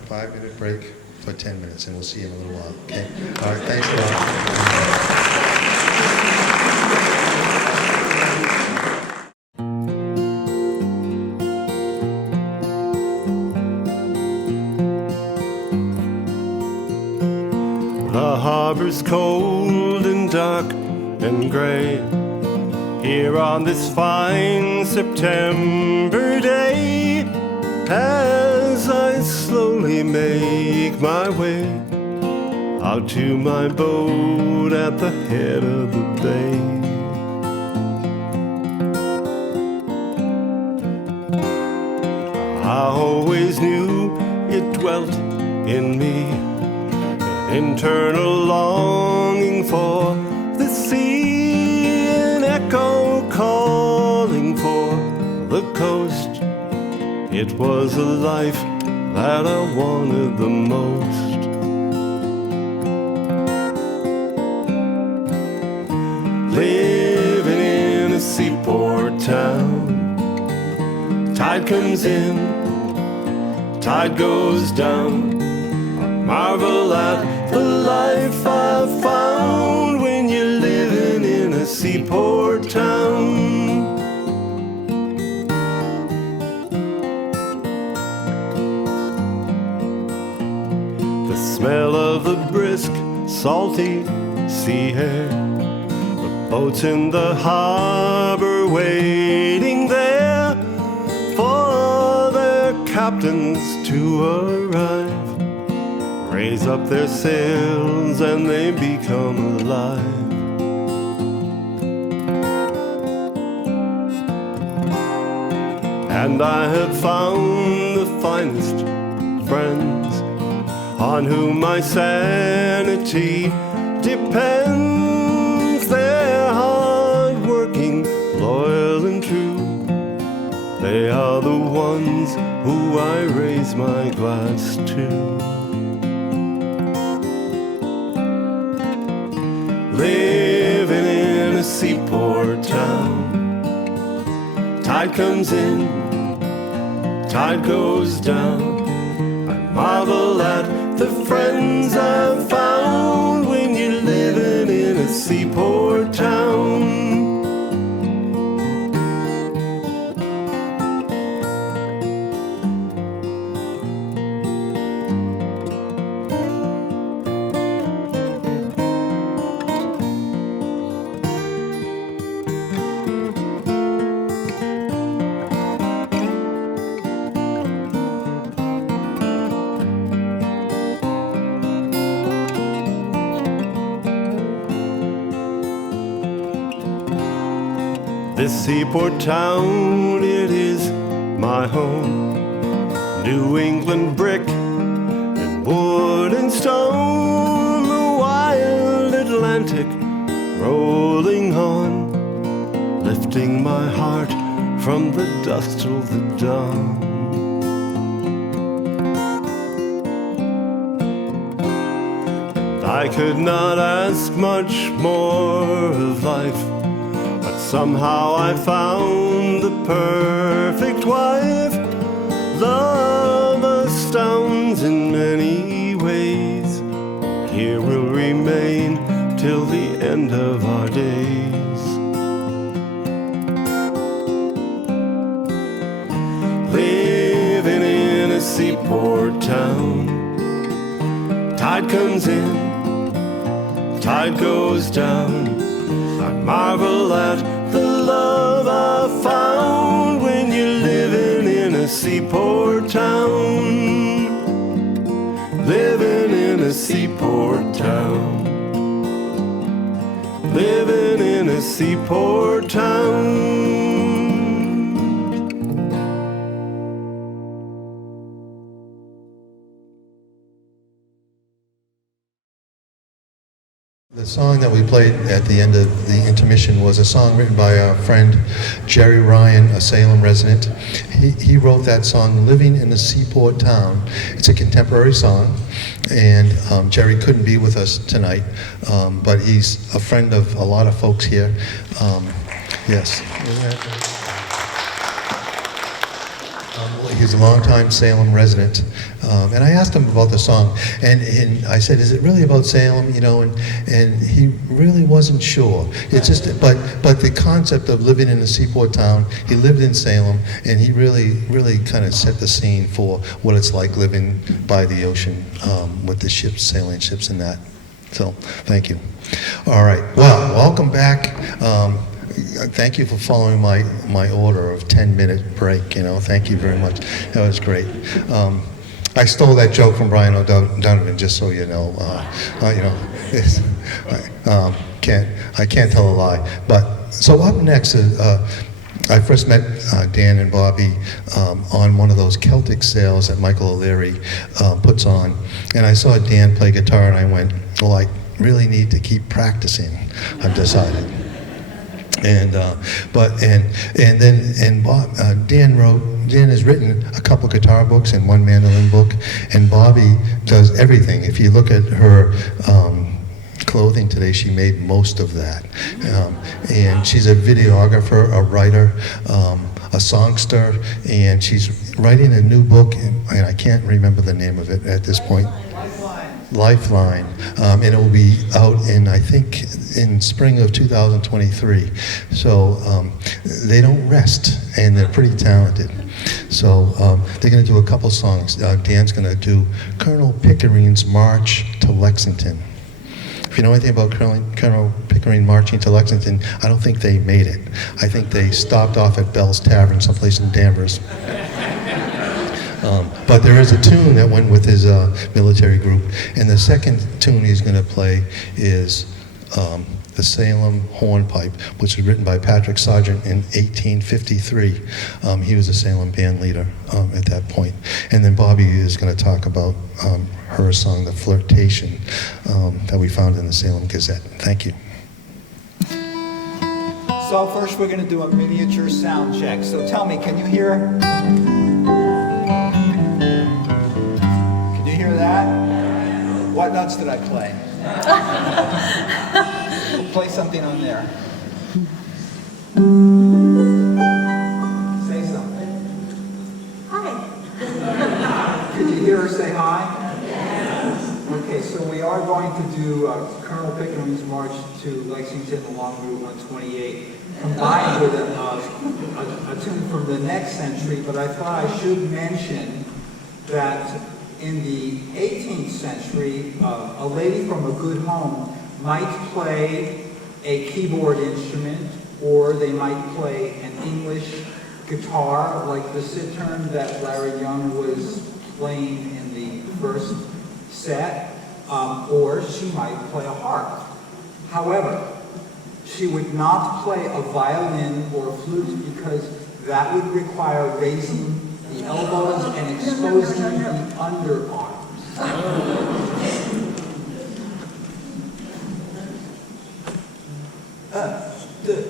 5-minute break for 10 minutes, and we'll see you in a little while, okay? All right, thanks a lot. The harbor's cold and dark and gray here on this fine September day, as I slowly make my way out to my boat at the head of the bay. I always knew it dwelt in me, an internal longing for the sea, an echo calling for the coast. It was a life that I wanted the most. Living in a seaport town, tide comes in, tide goes down. I marvel at the life I've found when you're living in a seaport town. The smell of the brisk, salty sea air, the boats in the harbor waiting there for their captains to arrive, raise up their sails and they become alive. And I have found the finest friends on whom my sanity depends. They're hard-working, loyal and true. They are the ones who I raise my glass to. Living in a seaport town, tide comes in, tide goes down. I marvel at the friends I've found when you're living in a seaport town. This seaport town, it is my home. New England brick and wood and stone, the wild Atlantic rolling on, lifting my heart from the dusk till the dawn. And I could not ask much more of life, but somehow I found the perfect wife. Love astounds in many ways. Here we'll remain till the end of our days. Living in a seaport town, tide comes in, tide goes down. I marvel at the love I found when you're living in a seaport town. Living in a seaport town. Living in a seaport town. The song that we played at the end of the intermission was a song written by our friend Jerry Ryan, a Salem resident. He wrote that song, Living in a Seaport Town. It's a contemporary song, and Jerry couldn't be with us tonight, but he's a friend of a lot of folks here. Yes. He's a longtime Salem resident, and I asked him about the song, and I said, "Is it really about Salem?" You know, and he really wasn't sure. It's just, but the concept of living in a seaport town. He lived in Salem, and he really kind of set the scene for what it's like living by the ocean with the ships, sailing ships, and that. So, thank you. All right. Well, welcome back. Thank you for following my order of 10-minute break. You know, thank you very much. That was great. I stole that joke from Brian O'Donovan, just so you know. You know, I can't tell a lie. But so up next, I first met Dan and Bobby on one of those Celtic sales that Michael O'Leary puts on, and I saw Dan play guitar, and I went, well, I really need to keep practicing, I've decided. And Dan has written a couple guitar books and one mandolin book, and Bobby does everything. If you look at her clothing today, she made most of that. And she's a videographer, a writer, a songster, and she's writing a new book, and I can't remember the name of it at this point. Lifeline, and it will be out in, I think, in spring of 2023. So they don't rest, and they're pretty talented. So they're going to do a couple songs. Dan's going to do Colonel Pickering's March to Lexington. If you know anything about Colonel Pickering marching to Lexington, I don't think they made it. I think they stopped off at Bell's Tavern, someplace in Danvers. But there is a tune that went with his military group, and the second tune he's going to play is the Salem Hornpipe, which was written by Patrick Sargent in 1853. He was a Salem band leader at that point. And then Bobby is going to talk about her song, The Flirtation, that we found in the Salem Gazette. Thank you. So first we're going to do a miniature sound check. So tell me, can you hear? Can you hear that? What notes did I play? We'll play something on there. Say something. Hi. Could you hear her say hi? Okay, so we are going to do Colonel Pickering's March to Lexington along Route 128, combined with a tune from the next century, but I thought I should mention that in the 18th century, a lady from a good home might play a keyboard instrument, or they might play an English guitar, like the cittern that Larry Young was playing in the first set, or she might play a harp. However, she would not play a violin or a flute, because that would require raising the elbows and exposing the underarms. 1, 2,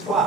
3.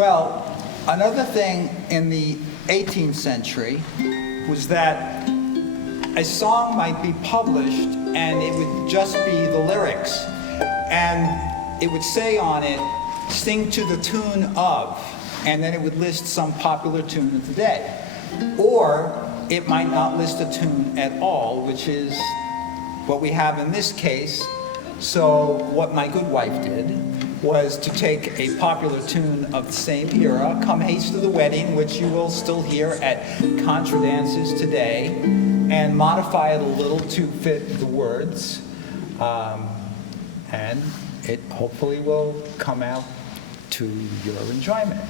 Well, another thing in the 18th century was that a song might be published and it would just be the lyrics. And it would say on it, sing to the tune of, and then it would list some popular tune of the day. Or it might not list a tune at all, which is what we have in this case. So what my good wife did was to take a popular tune of the same era, Come Haste to the Wedding, which you will still hear at contra dances today, and modify it a little to fit the words. And it hopefully will come out to your enjoyment.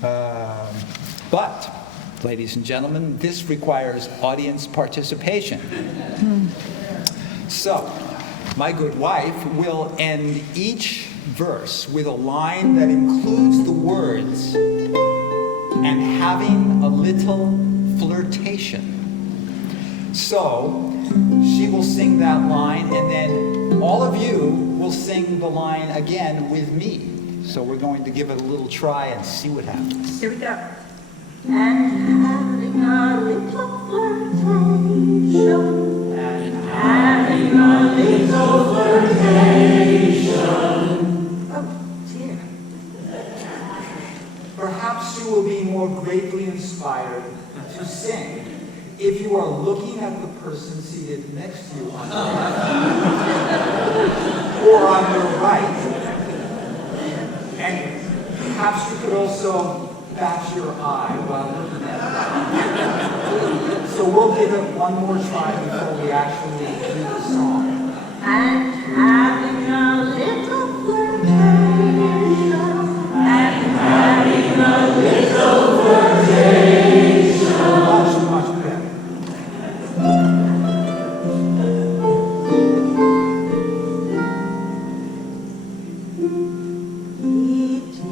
But, ladies and gentlemen, this requires audience participation. So, my good wife will end each verse with a line that includes the words and having a little flirtation. So, she will sing that line, and then all of you will sing the line again with me. So we're going to give it a little try and see what happens. Here we go. And having a little flirtation. And having a little flirtation. Oh, dear. Perhaps you will be more greatly inspired to sing if you are looking at the person seated next to you on your left or on your right. And perhaps you could also bat your eye while looking at them. So we'll give it one more try before we actually do the song. And having a little flirtation. And having a little flirtation. Much, much better.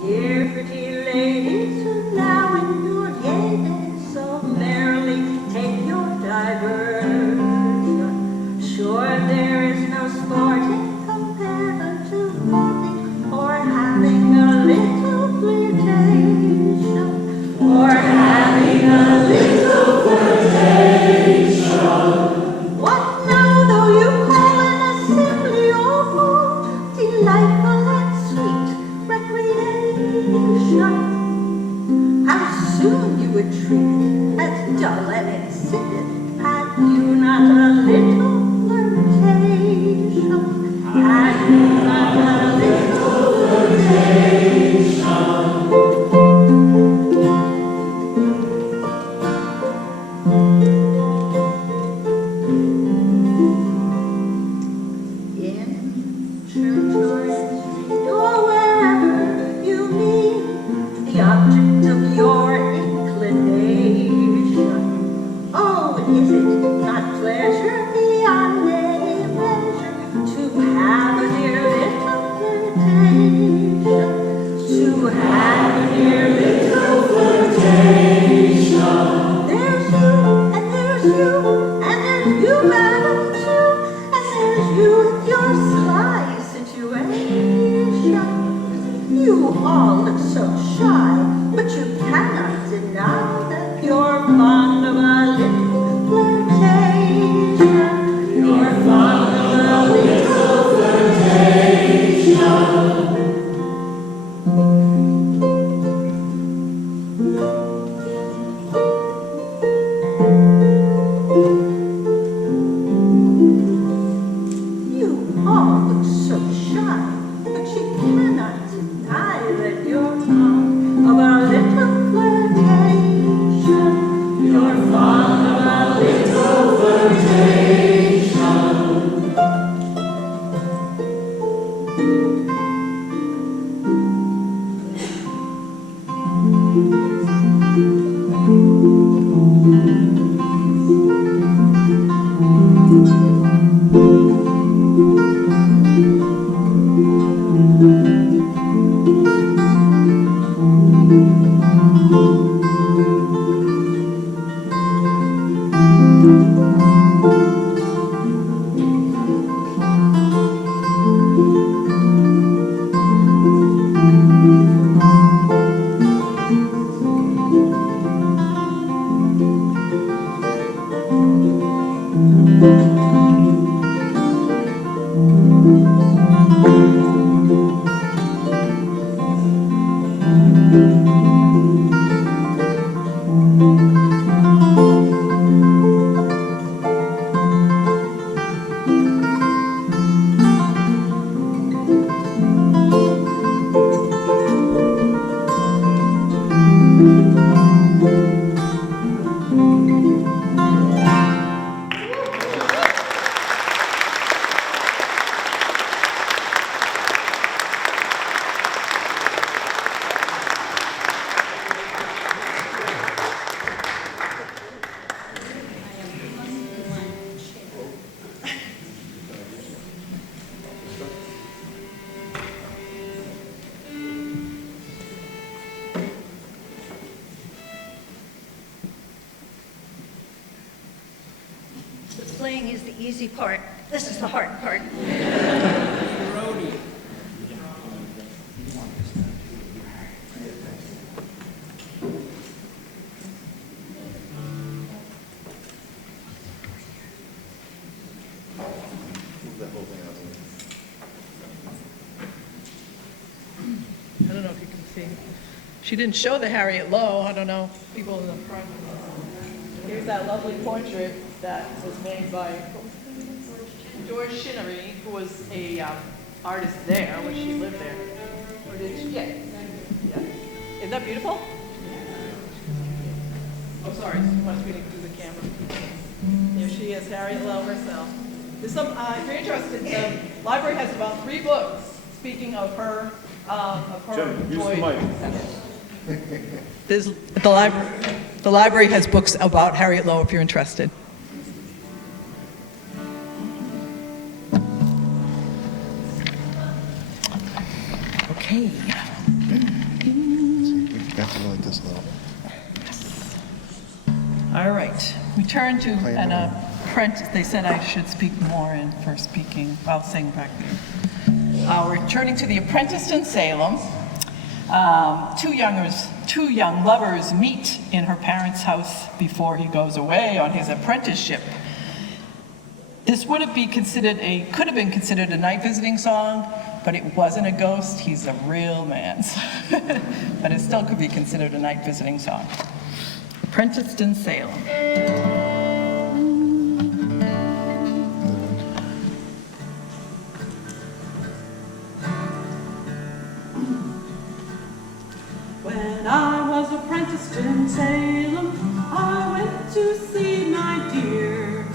Dear pretty ladies, who now in your gay days so merrily take your diversion. Sure there is no sport in comparison to nothing, or having a little flirtation, or having a little flirtation. What now though you call an assembly or home delightful and sweet recreation? How soon you would treat it as dull and insipid had you not a little flirtation. Had you not a little flirtation. In church or street or wherever you meet the object of your inclination. Oh, is it not pleasure beyond any measure to have a dear little flirtation? To have a dear little flirtation. There's you, and there's you, and there's you, madam, too, and there's you with your sly situation. You all look so shy, but you cannot deny that you're fond of a little flirtation. You're fond of a little flirtation. You all look so shy, but you cannot deny that you're fond of a little flirtation. You're fond of a little flirtation. Playing is the easy part. This is the hard part. I don't know if you can see. She didn't show the Harriet Lowe. I don't know, people in the front. Here's that lovely portrait that was made by George Shinnery, who was a artist there when she lived there. Or did she? Yeah. Isn't that beautiful? Oh, sorry, so much reading through the camera. Here she is, Harriet Lowe herself. There's some, if you're interested, the library has about 3 books speaking of her Jen, use the toy. mic. There's, the library has books about Harriet Lowe if you're interested. Okay. All right. We turn to an apprentice. They said I should speak more in for speaking. I'll sing back there. We're turning to the apprentice in Salem. Two young lovers meet in her parents' house before he goes away on his apprenticeship. This could have been considered a night visiting song, but it wasn't a ghost. He's a real man. But it still could be considered a night visiting song. Apprenticed in Salem. When I was apprenticed in Salem, I went to see my dear.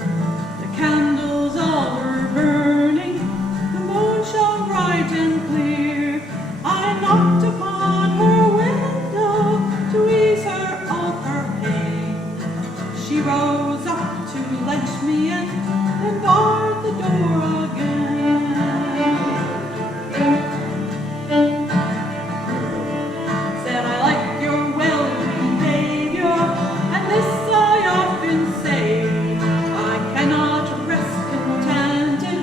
The candles all were burning, the moon shone bright and clear. I knocked upon her window to ease her of her pain. She rose up to let me in and barred the door again. Said I like your well behavior, and this I often say. I cannot rest contented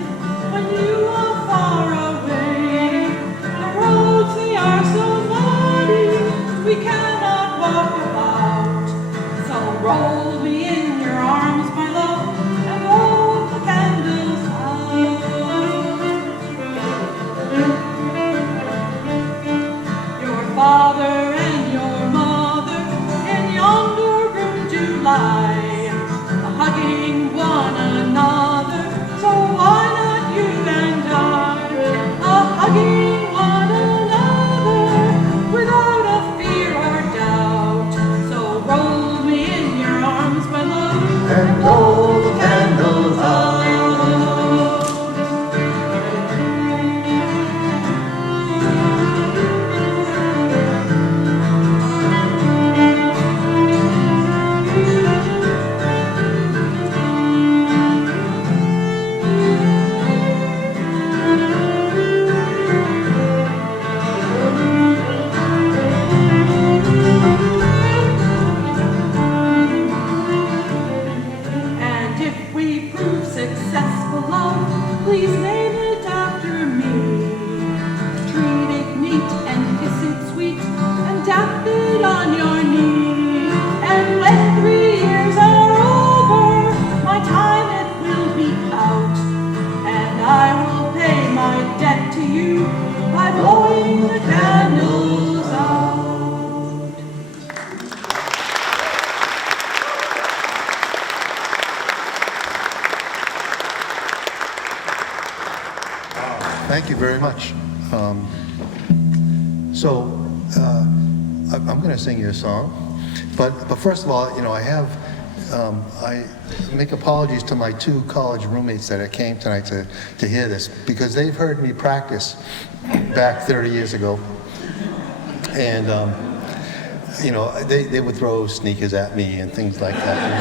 when you are far away. The roads they are so muddy, we cannot walk about. So roll me in your arms, my love, and hold the candles out. Your father and your mother in yonder room do lie, hugging one another, so why not you and I, hugging one another without a fear or doubt. So roll me in your arms, my love, and hold the candles out. And if we prove successful, love, please name it after me. Treat it neat and kiss it sweet and tap it on your knee. And when 3 years are over, my time it will be out, and I will pay my debt to you by blowing the candles out. Thank you very much. I'm going to sing you a song, but first of all, I make apologies to my 2 college roommates that came tonight to hear this, because they've heard me practice back 30 years ago, and they would throw sneakers at me and things like that.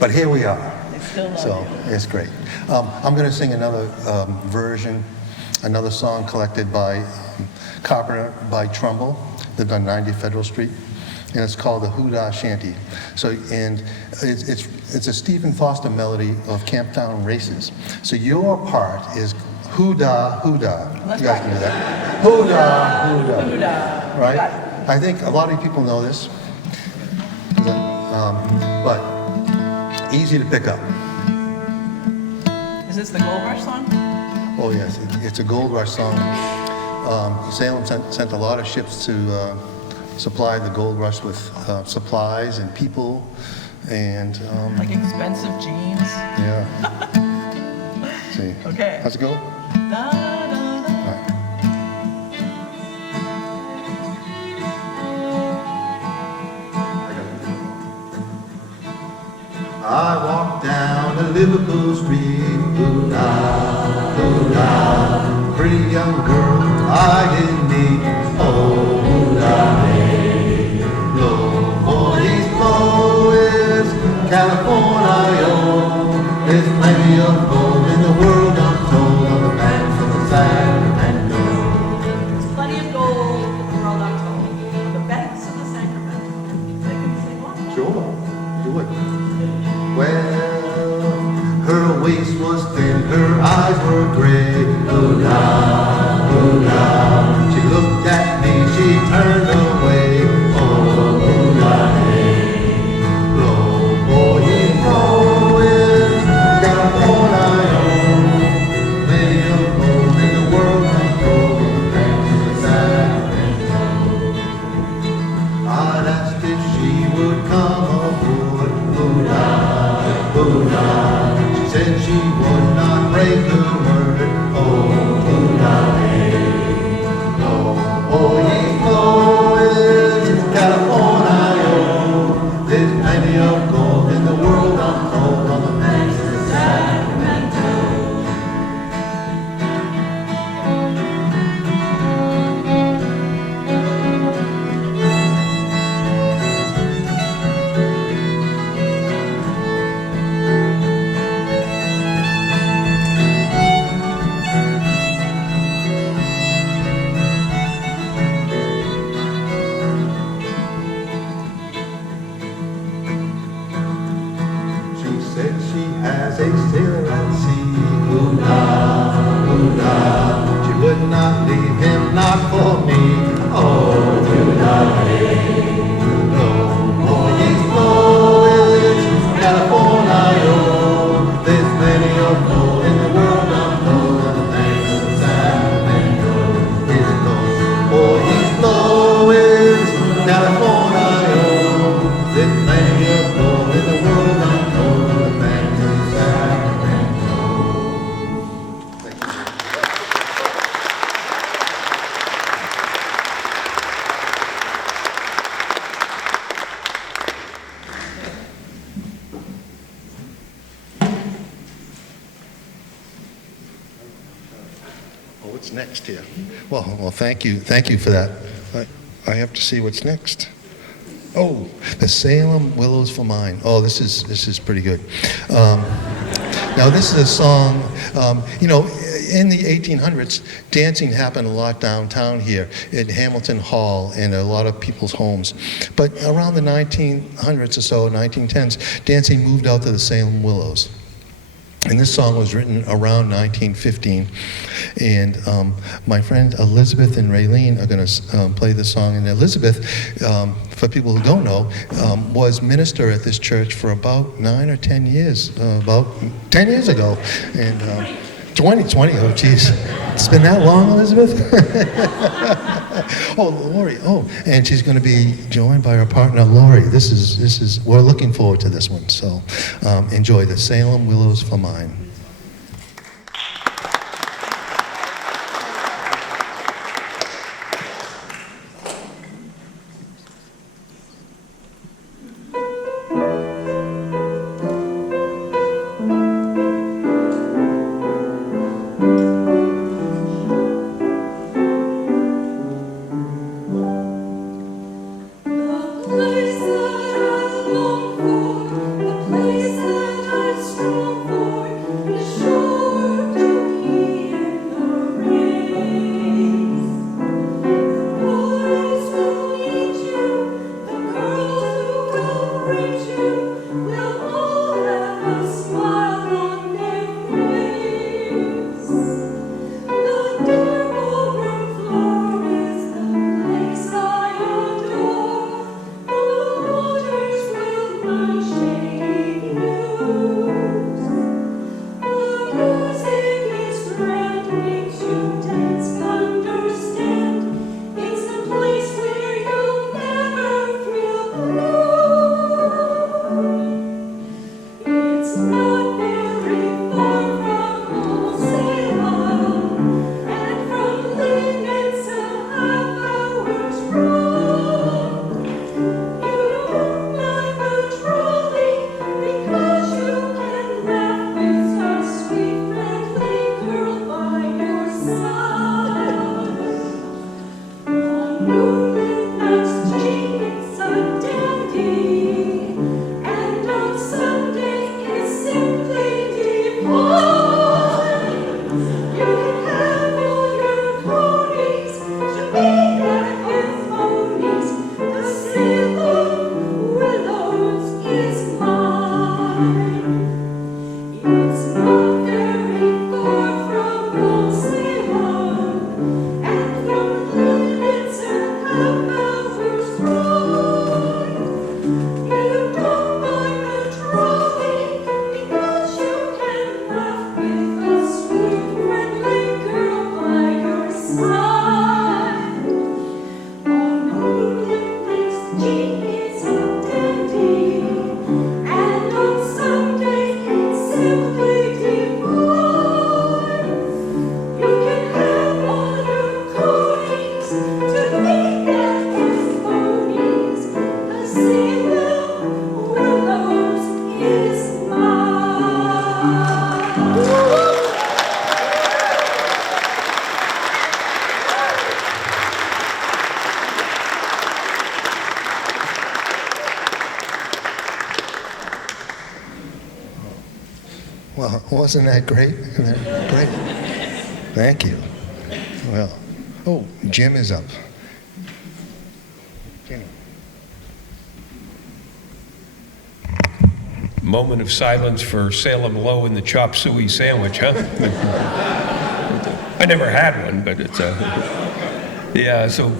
But here we are. So it's great. I'm going to sing another version, another song collected by Carpenter by Trumbull, lived on 90 Federal Street, and it's called the Hoodah Shanty. So, and it's a Stephen Foster melody of Camptown Races. So your part is Hoodah, Hoodah. You guys can do that. Hoodah, Hoodah. Hoodah. Right? I think a lot of people know this, but easy to pick up. Is this the Gold Rush song? Oh yes, it's a Gold Rush song. Salem sent a lot of ships to supply the Gold Rush with supplies and people, and like expensive jeans. Yeah. See. Okay. How's it go? Da, da, da. I walked down the Liverpool street, hoodah, hoodah, pretty young girl I didn't need, oh, hoodah, hey. Low boys, boys, California, there's plenty of gold in the world untold on the banks of the Sacramento. There's plenty of gold in the world untold on the banks of the Sacramento. They can sing one. Sure, do it. Well, her waist was thin, her eyes were gray. Hoodah, hoodah. She looked at me, she turned away. Oh, hoodah, hey. Blow, boy, blowing, California. Plenty of gold in the world untold on the banks of the Sacramento. I'd asked if she would come aboard. Hoodah. She said she would not break her word. Oh, hoodah, hey. Oh, he's blowing, California. There's plenty of gold in the world untold on the banks of the Sacramento. She said she has a sailor at sea. Hoodah, hoodah. She would not leave him, not for me. Oh, hoodah, hey. Oh, he's blowing, California. There's plenty of gold in the world untold on the banks of the Sacramento. He's blowing, California. There's plenty of gold in the world untold on the banks of the Sacramento. Thank you. Oh, what's next here? Well, thank you for that. I have to see what's next. Oh, the Salem Willows for Mine. Oh, this is pretty good. Now this is a song. In the 1800s, dancing happened a lot downtown here in Hamilton Hall and a lot of people's homes. But around the 1900s or so, 1910s, dancing moved out to the Salem Willows. And this song was written around 1915, and my friend Elizabeth and Raylene are going to play this song. And Elizabeth, for people who don't know, was minister at this church for about 9 or 10 years, about 10 years ago. And 2020, oh geez. It's been that long, Elizabeth? Oh, Lori, and she's going to be joined by her partner, Lori. This is, we're looking forward to this one. So enjoy the Salem Willows for Mine. Well, wasn't that great? Great. Thank you. Well, Jim is up. Jimmy. Moment of silence for Salem Low and the chop suey sandwich, huh? I never had one, but it's yeah. So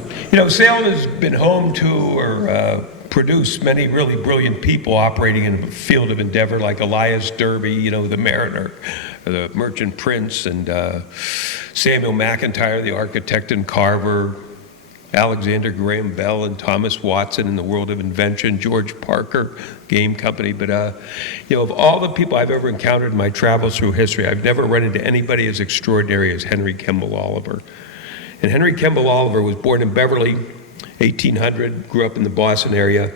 Salem has been home to or produced many really brilliant people operating in a field of endeavor like Elias Derby, the mariner, the merchant prince, and Samuel McIntyre, the architect and carver, Alexander Graham Bell and Thomas Watson in the world of invention, George Parker, game company. But, of all the people I've ever encountered in my travels through history, I've never run into anybody as extraordinary as Henry Kimball Oliver. And Henry Kimball Oliver was born in Beverly, 1800, grew up in the Boston area,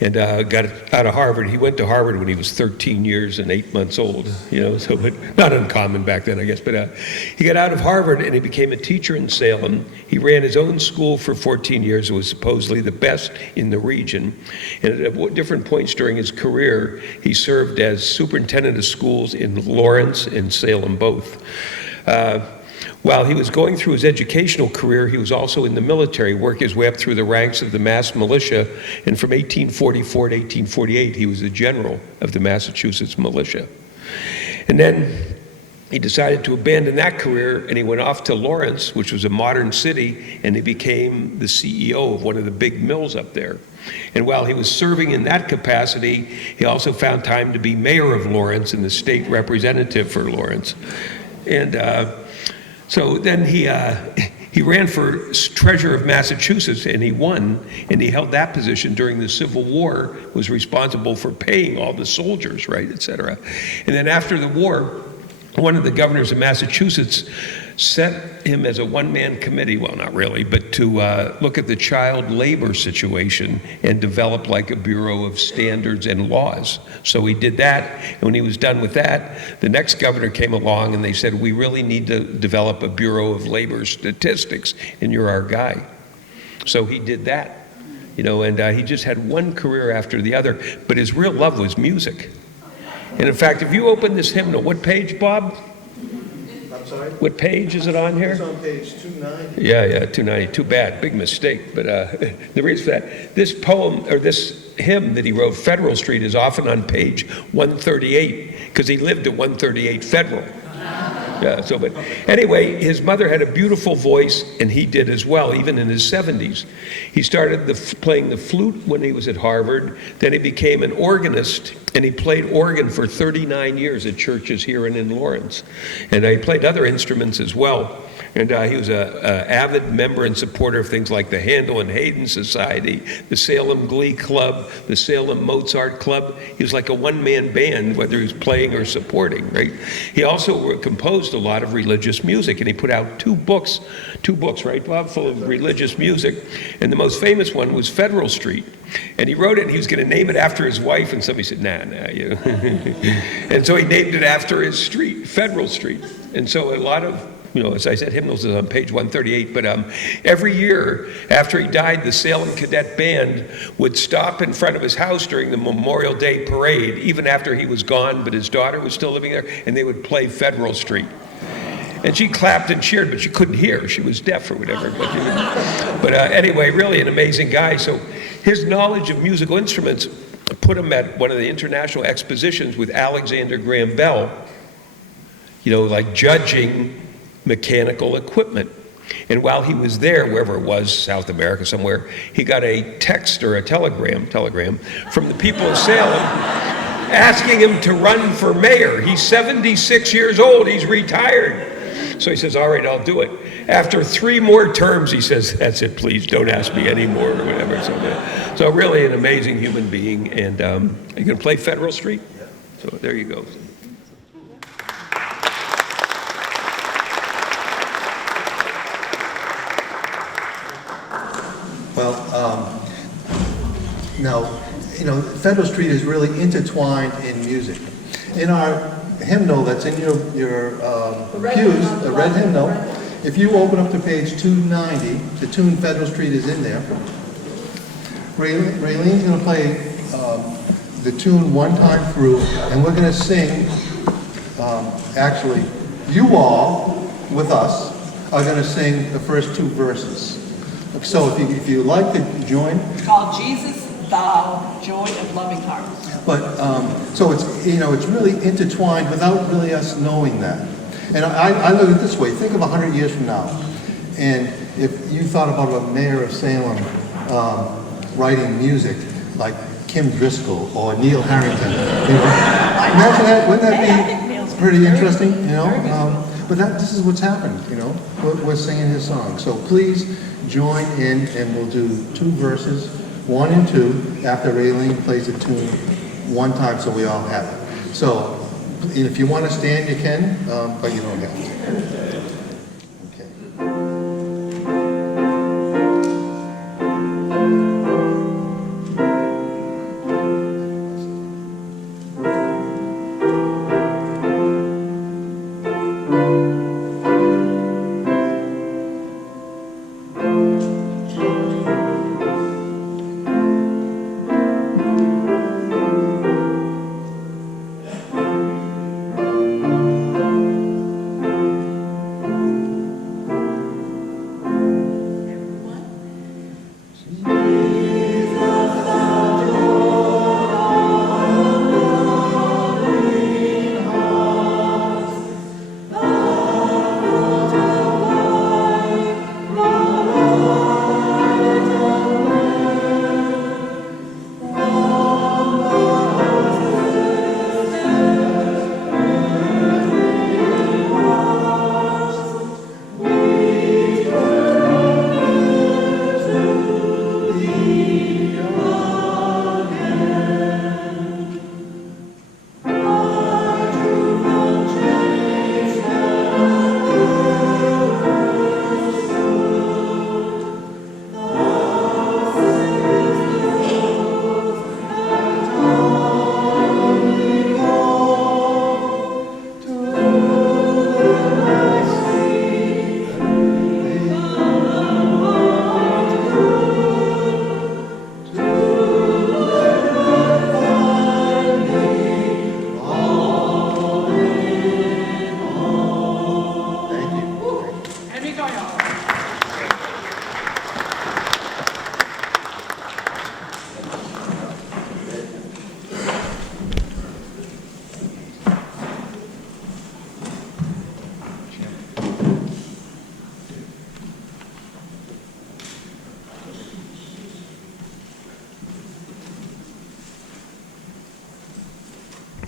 and got out of Harvard. He went to Harvard when he was 13 years and 8 months old, so but not uncommon back then, I guess. But he got out of Harvard and he became a teacher in Salem. He ran his own school for 14 years and was supposedly the best in the region. And at different points during his career, he served as superintendent of schools in Lawrence and Salem both. While he was going through his educational career, he was also in the military, working his way up through the ranks of the Mass Militia, and from 1844 to 1848, he was the general of the Massachusetts Militia. And then he decided to abandon that career, and he went off to Lawrence, which was a modern city, and he became the CEO of one of the big mills up there. And while he was serving in that capacity, he also found time to be mayor of Lawrence and the state representative for Lawrence. And so then he ran for treasurer of Massachusetts, and he won, and he held that position during the Civil War, was responsible for paying all the soldiers, right, et cetera. And then after the war, one of the governors of Massachusetts set him as a one-man committee, well, not really, but to look at the child labor situation and develop like a Bureau of Standards and Laws. So he did that, and when he was done with that, the next governor came along and they said, we really need to develop a Bureau of Labor Statistics, and you're our guy. So he did that, you know, and he just had one career after the other, but his real love was music. And in fact, if you open this hymnal, what page, Bob? I'm sorry? What page is it on here? It's on page 290. Yeah, 290. Too bad, big mistake. But the reason for that, this poem, or this hymn that he wrote, Federal Street, is often on page 138, because he lived at 138 Federal. Yeah, so, but anyway, his mother had a beautiful voice, and he did as well, even in his 70s. He started playing the flute when he was at Harvard, then he became an organist, and he played organ for 39 years at churches here and in Lawrence. And he played other instruments as well. And he was an avid member and supporter of things like the Handel and Haydn Society, the Salem Glee Club, the Salem Mozart Club. He was like a one-man band, whether he was playing or supporting, right? He also composed a lot of religious music, and he put out two books, right, Bob, full of religious music. And the most famous one was Federal Street. And he wrote it, and he was going to name it after his wife, and somebody said, nah, you. And so he named it after his street, Federal Street. And so a lot of, you know, as I said, hymnals is on page 138, but every year after he died, the Salem Cadet Band would stop in front of his house during the Memorial Day parade, even after he was gone, but his daughter was still living there, and they would play Federal Street. And she clapped and cheered, but she couldn't hear. She was deaf or whatever. But anyway, really an amazing guy. So his knowledge of musical instruments put him at one of the international expositions with Alexander Graham Bell, you know, like judging mechanical equipment. And while he was there, wherever it was, South America somewhere, he got a text or a telegram from the people of Salem asking him to run for mayor. He's 76 years old, he's retired. So he says, all right, I'll do it. After 3 more terms, he says, that's it, please, don't ask me anymore, or whatever. So really an amazing human being. And are you gonna play Federal Street? So there you go. Well, now, you know, Federal Street is really intertwined in music. In our hymnal that's in your pews, the red hymnal, if you open up to page 290, the tune Federal Street is in there. Raylene's going to play the tune one time through, and we're going to sing, actually, you all, with us, are going to sing the first 2 verses. So if you like to join. It's called Jesus, Thou, Joy of Loving Hearts. But, so it's, you know, it's really intertwined without really us knowing that. And I look at it this way, think of 100 years from now, and if you thought about a mayor of Salem writing music like Kim Driscoll or Neil Harrington, you know, imagine that, wouldn't that be pretty interesting, you know? But this is what's happened, you know, we're singing his song. So please join in, and we'll do 2 verses, 1 and 2, after Raylene plays a tune one time, so we all have it. So if you want to stand, you can, but you don't have to.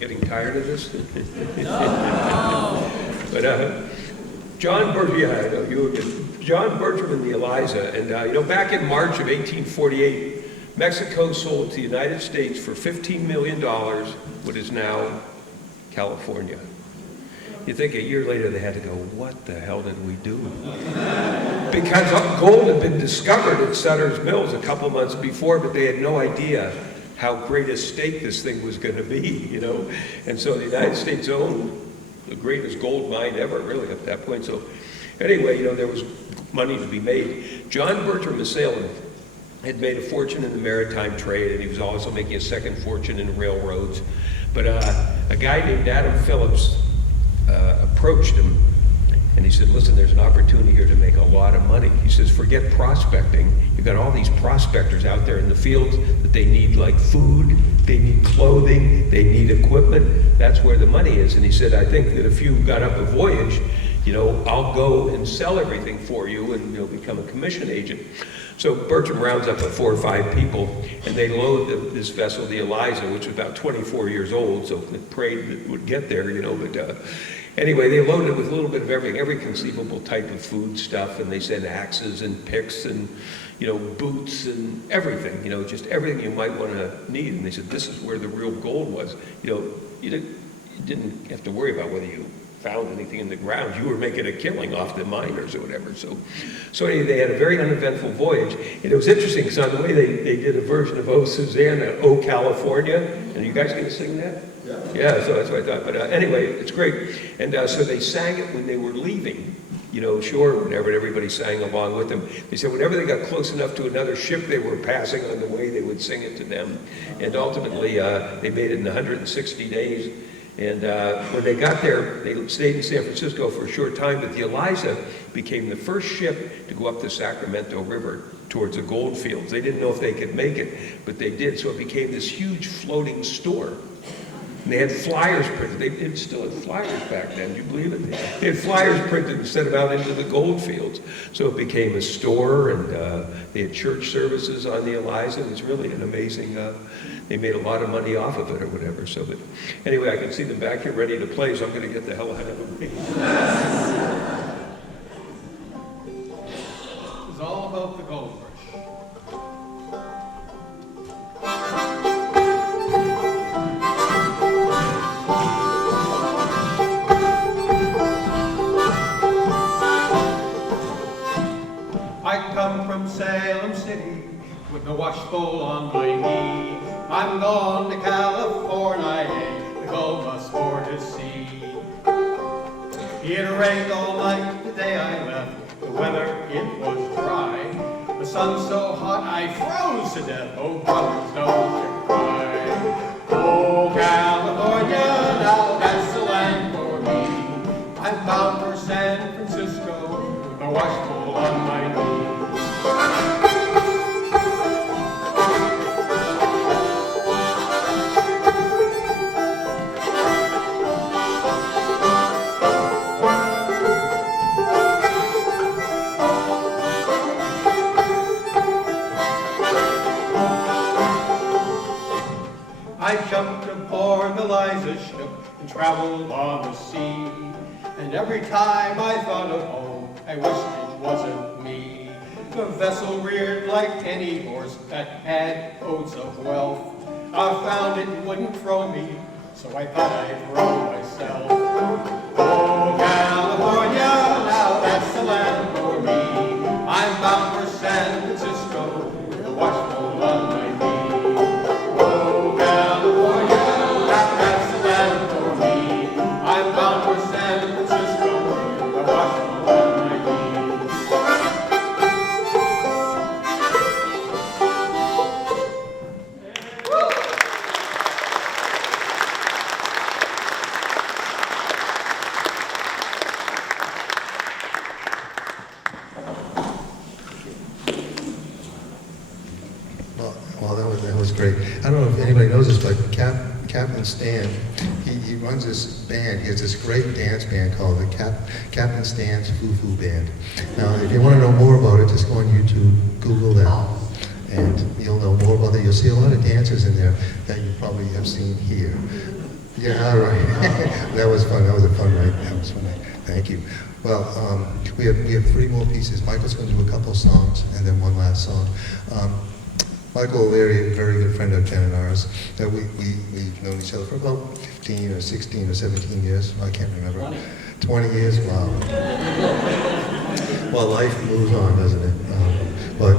Getting tired of this? But John Bertram, yeah, I know you. John Bertram and the Eliza, and back in March of 1848, Mexico sold to the United States for $15 million what is now California. You think a year later they had to go, what the hell did we do? Because gold had been discovered at Sutter's Mills a couple months before, but they had no idea how great a stake this thing was going to be, And so the United States owned the greatest gold mine ever, really, at that point. So anyway, there was money to be made. John Bertram of Salem had made a fortune in the maritime trade, and he was also making a second fortune in railroads. But a guy named Adam Phillips approached him, and he said, listen, there's an opportunity here to make a lot of money. He says, forget prospecting. You've got all these prospectors out there in the fields that they need like food, they need clothing, they need equipment. That's where the money is. And he said, I think that if you got up a voyage, I'll go and sell everything for you and become a commission agent. So Bertram rounds up 4 or 5 people, and they load this vessel, the Eliza, which was about 24 years old, so they prayed it would get there, but anyway, they loaded it with a little bit of everything, every conceivable type of food stuff, and they sent axes and picks and, boots and everything, just everything you might want to need. And they said, this is where the real gold was. You didn't have to worry about whether you found anything in the ground. You were making a killing off the miners or whatever. So anyway, they had a very uneventful voyage. And it was interesting because on the way they did a version of Oh Susanna, Oh California. And are you guys going to sing that? Yeah, so that's what I thought. But anyway, it's great. And so they sang it when they were leaving, shore or whatever, and everybody sang along with them. They said whenever they got close enough to another ship they were passing on the way, they would sing it to them. And ultimately, they made it in 160 days. And when they got there, they stayed in San Francisco for a short time, but the Eliza became the first ship to go up the Sacramento River towards the gold fields. They didn't know if they could make it, but they did. So it became this huge floating store. And they had flyers printed. They still had flyers back then, do you believe it? They had flyers printed and sent them out into the gold fields. So it became a store, and they had church services on the Eliza. It was really an amazing, they made a lot of money off of it or whatever. So, but anyway, I can see them back here ready to play, so I'm going to get the hell out of them. It's all about the gold rush. I come from Salem City with the washbowl on my knee. I'm going to California, the gold must for to see. It rained all night the day I left, the weather it was dry. The sun so hot I froze to death, oh brothers don't you cry. Oh California, now that's the land for me. I'm bound for San Francisco, with the washbowl on my knee. I jumped aboard the Eliza ship and traveled on the sea. And every time I thought of home, I wished it wasn't me. The vessel reared like any horse that had oats of wealth. I found it wouldn't throw me, so I thought I'd throw myself. Oh, California, now that's the land for me. I'm bound for San Francisco, with a washbowl on my knee. Oh, California, now that's the land for me. I'm bound for San Francisco, with a washbowl on my knee. Well, that was great. I don't know if anybody knows this, but Captain Stan, he runs this band. He has this great dance band called the Captain Stan's Foo-Foo Band. Now, if you want to know more about it, just go on YouTube, Google that, and you'll know more about it. You'll see a lot of dances in there that you probably have seen here. Yeah, all right. That was fun. That was a fun night. That was a fun night. Thank you. Well, we have three more pieces. Michael's going to do a couple songs and then one last song. Michael O'Leary, a very good friend of Jen and ours, that we've known each other for about 15 or 16 or 17 years. I can't remember. 20 years? Wow. Well, life moves on, doesn't it? But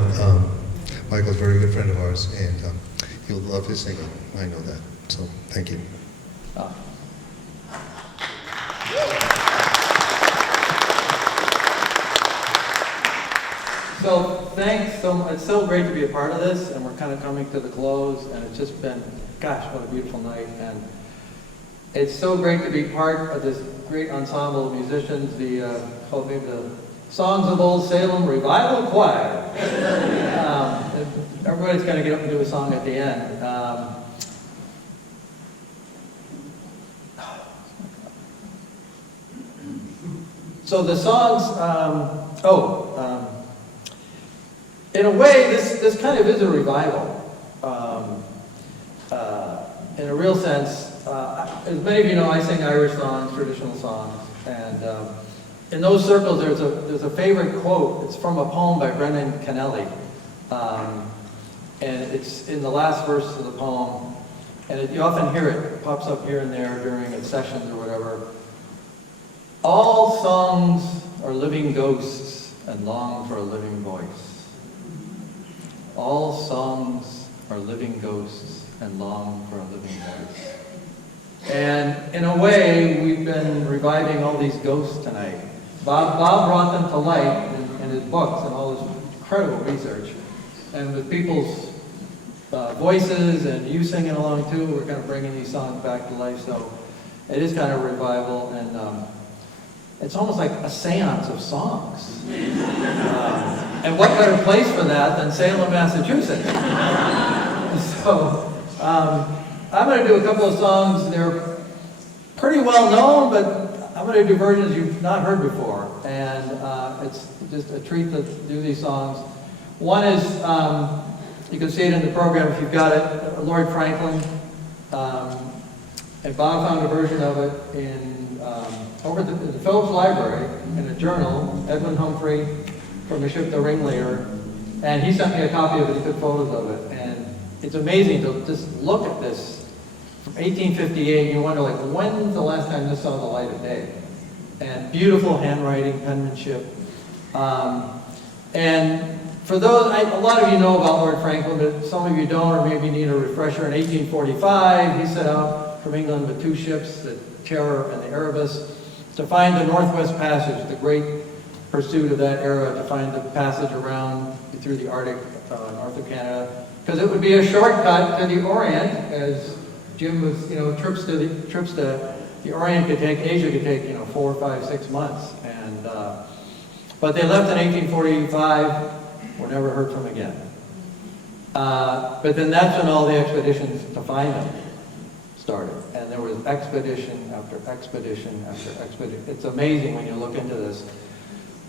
Michael's a very good friend of ours, and you'll love his singing. I know that. So, thank you. So thanks so much. It's so great to be a part of this, and we're kind of coming to the close, and it's just been, gosh, what a beautiful night. And it's so great to be part of this great ensemble of musicians, the Songs of Old Salem Revival Choir. Everybody's going to get up and do a song at the end. So the songs, in a way, this kind of is a revival. In a real sense, as many of you know, I sing Irish songs, traditional songs, and in those circles, there's a favorite quote. It's from a poem by Brendan Kennelly, and it's in the last verse of the poem, and you often hear it pops up here and there during its sessions or whatever. All songs are living ghosts and long for a living voice. All songs are living ghosts and long for a living voice. And in a way, we've been reviving all these ghosts tonight. Bob brought them to light in his books and all his incredible research. And with people's voices and you singing along too, we're kind of bringing these songs back to life. So it is kind of a revival, and it's almost like a seance of songs. And what better place for that than Salem, Massachusetts? So I'm going to do a couple of songs. They're pretty well known, but I'm going to do versions you've not heard before. And it's just a treat to do these songs. One is, you can see it in the program if you've got it, Lord Franklin. And Bob found a version of it over at the Phillips Library in a journal, Edwin Humphrey from the ship The Ringleader, and he sent me a copy of it. He took photos of it, and it's amazing to just look at this from 1858. You wonder, like, when's the last time this saw the light of day? And beautiful handwriting, penmanship, and for those, a lot of you know about Lord Franklin, but some of you don't, or maybe need a refresher. In 1845, he set out from England with two ships, the Terror and the Erebus, to find the Northwest Passage, the great pursuit of that era, to find the passage around through the Arctic, north of Canada, because it would be a shortcut to the Orient, as Jim was, trips to the Orient could take, Asia could take, 4, 5, 6 months, and but they left in 1845, were never heard from again. But then that's when all the expeditions to find them started. And there was expedition after expedition after expedition. It's amazing when you look into this.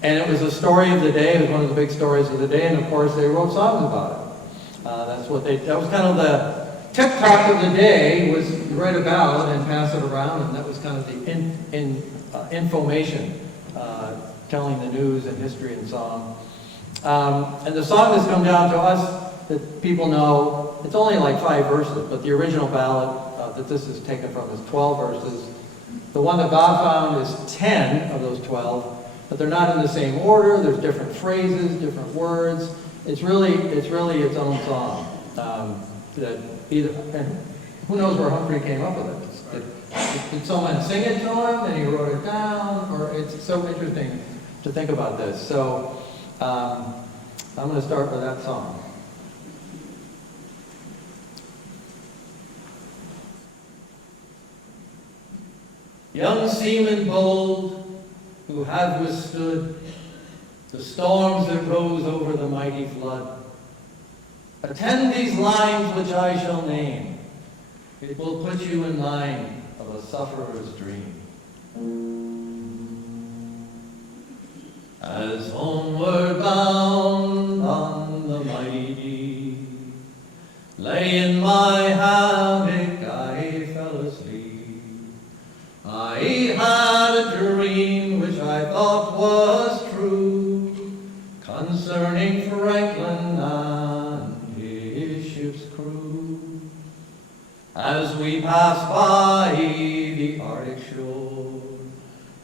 And it was a story of the day. It was one of the big stories of the day. And of course, they wrote songs about it. That was kind of the TikTok of the day, was write about and pass it around. And that was kind of the information, telling the news and history and song. And the song that's come down to us that people know, it's only like 5 verses, but the original ballad that this is taken from is 12 verses. The one that Bob found is 10 of those 12, but they're not in the same order. There's different phrases, different words. It's really its own song. And who knows where Humphrey came up with it? Did someone sing it to him and he wrote it down? Or it's so interesting to think about this. So I'm going to start with that song. Young seamen bold, who have withstood the storms that rose over the mighty flood, attend these lines which I shall name. It will put you in mind of a sufferer's dream. As homeward bound on the mighty deep, lay in my hammock I fell asleep. passed by the Arctic shore,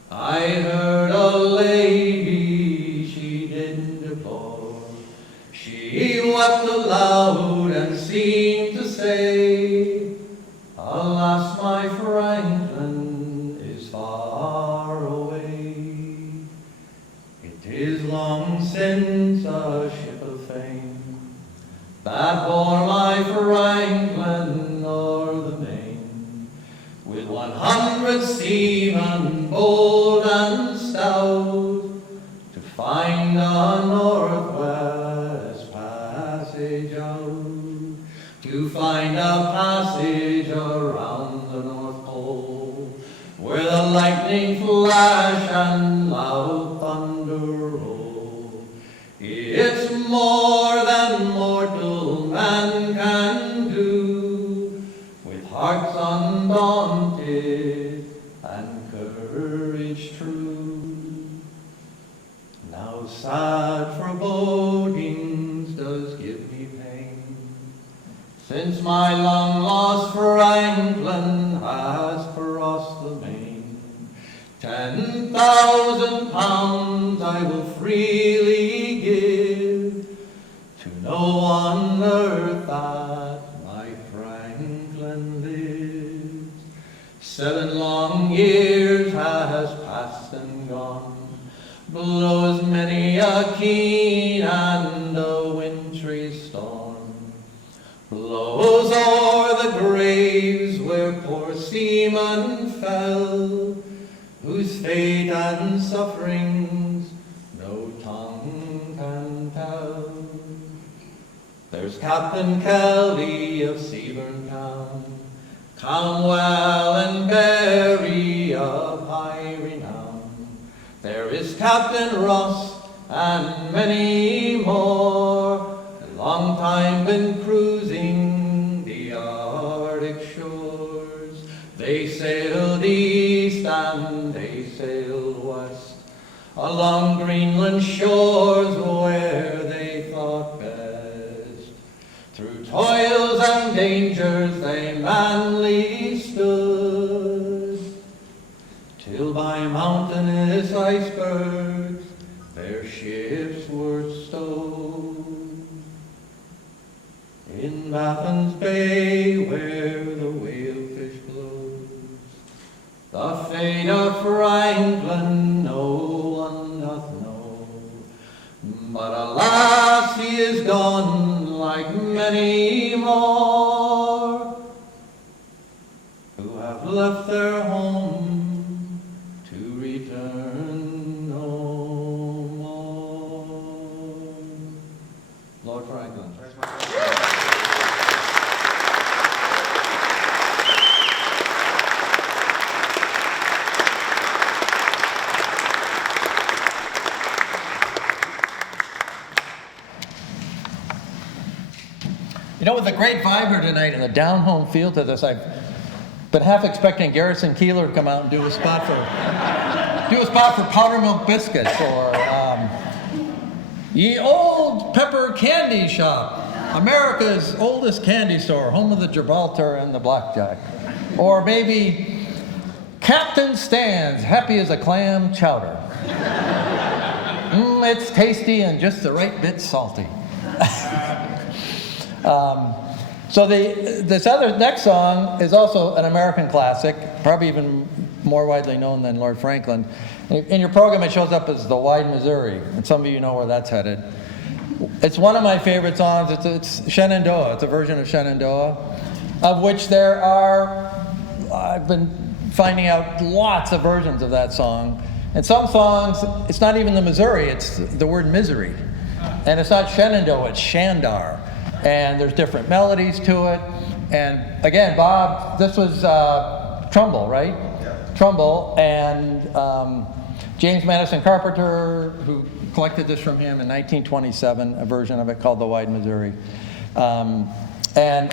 I heard a lady she didn't deplore. She wept aloud and seemed to say, alas, my Franklin is far away. It is long since a ship of fame that bore my Franklin o'er the main, with 100 seamen bold and stout, to find a northwest passage out, to find a passage around the North Pole, where the lightning flash and loud thunder roll. It's more than mortal man can do, with hearts undaunted and courage true. Now sad forebodings does give me pain, since my long-lost Franklin has crossed the main. 10,000 pounds I will freely give to know on earth that my Franklin lives. 7 long years has passed and gone, blows many a keen and a wintry storm, blows o'er the graves where poor seamen fell, whose fate and sufferings no tongue can tell. There's Captain Kelly of Seaburn Town, Cromwell and Barry of high renown. There is Captain Ross and many more, a long time been cruising the Arctic shores. They sailed east and they sailed west, along Greenland shores where they thought best. Through toils and dangers they manly stood, till by mountainous icebergs their ships were stowed. In Baffin's Bay where the whalefish blows, the fate of Franklin no one doth know. But alas, he is gone like many more, who have left their home to return no more. Lord Franklin. You know, with the great vibe here tonight and the down-home feel to this, I've been half expecting Garrison Keillor to come out and do a spot for Powder Milk Biscuits, or Ye Old Pepper Candy Shop, America's oldest candy store, home of the Gibraltar and the Blackjack, or maybe Captain Stan's Happy as a Clam Chowder. It's tasty and just the right bit salty. So this next song is also an American classic, probably even more widely known than Lord Franklin. In your program, it shows up as The Wide Missouri, and some of you know where that's headed. It's one of my favorite songs. It's Shenandoah. It's a version of Shenandoah, of which there are, I've been finding out lots of versions of that song. And some songs, it's not even the Missouri, it's the word misery. And it's not Shenandoah, it's Shandar. And there's different melodies to it. And again, Bob, this was Trumbull, right? Yeah. Trumbull, and James Madison Carpenter, who collected this from him in 1927, a version of it called The Wide Missouri. And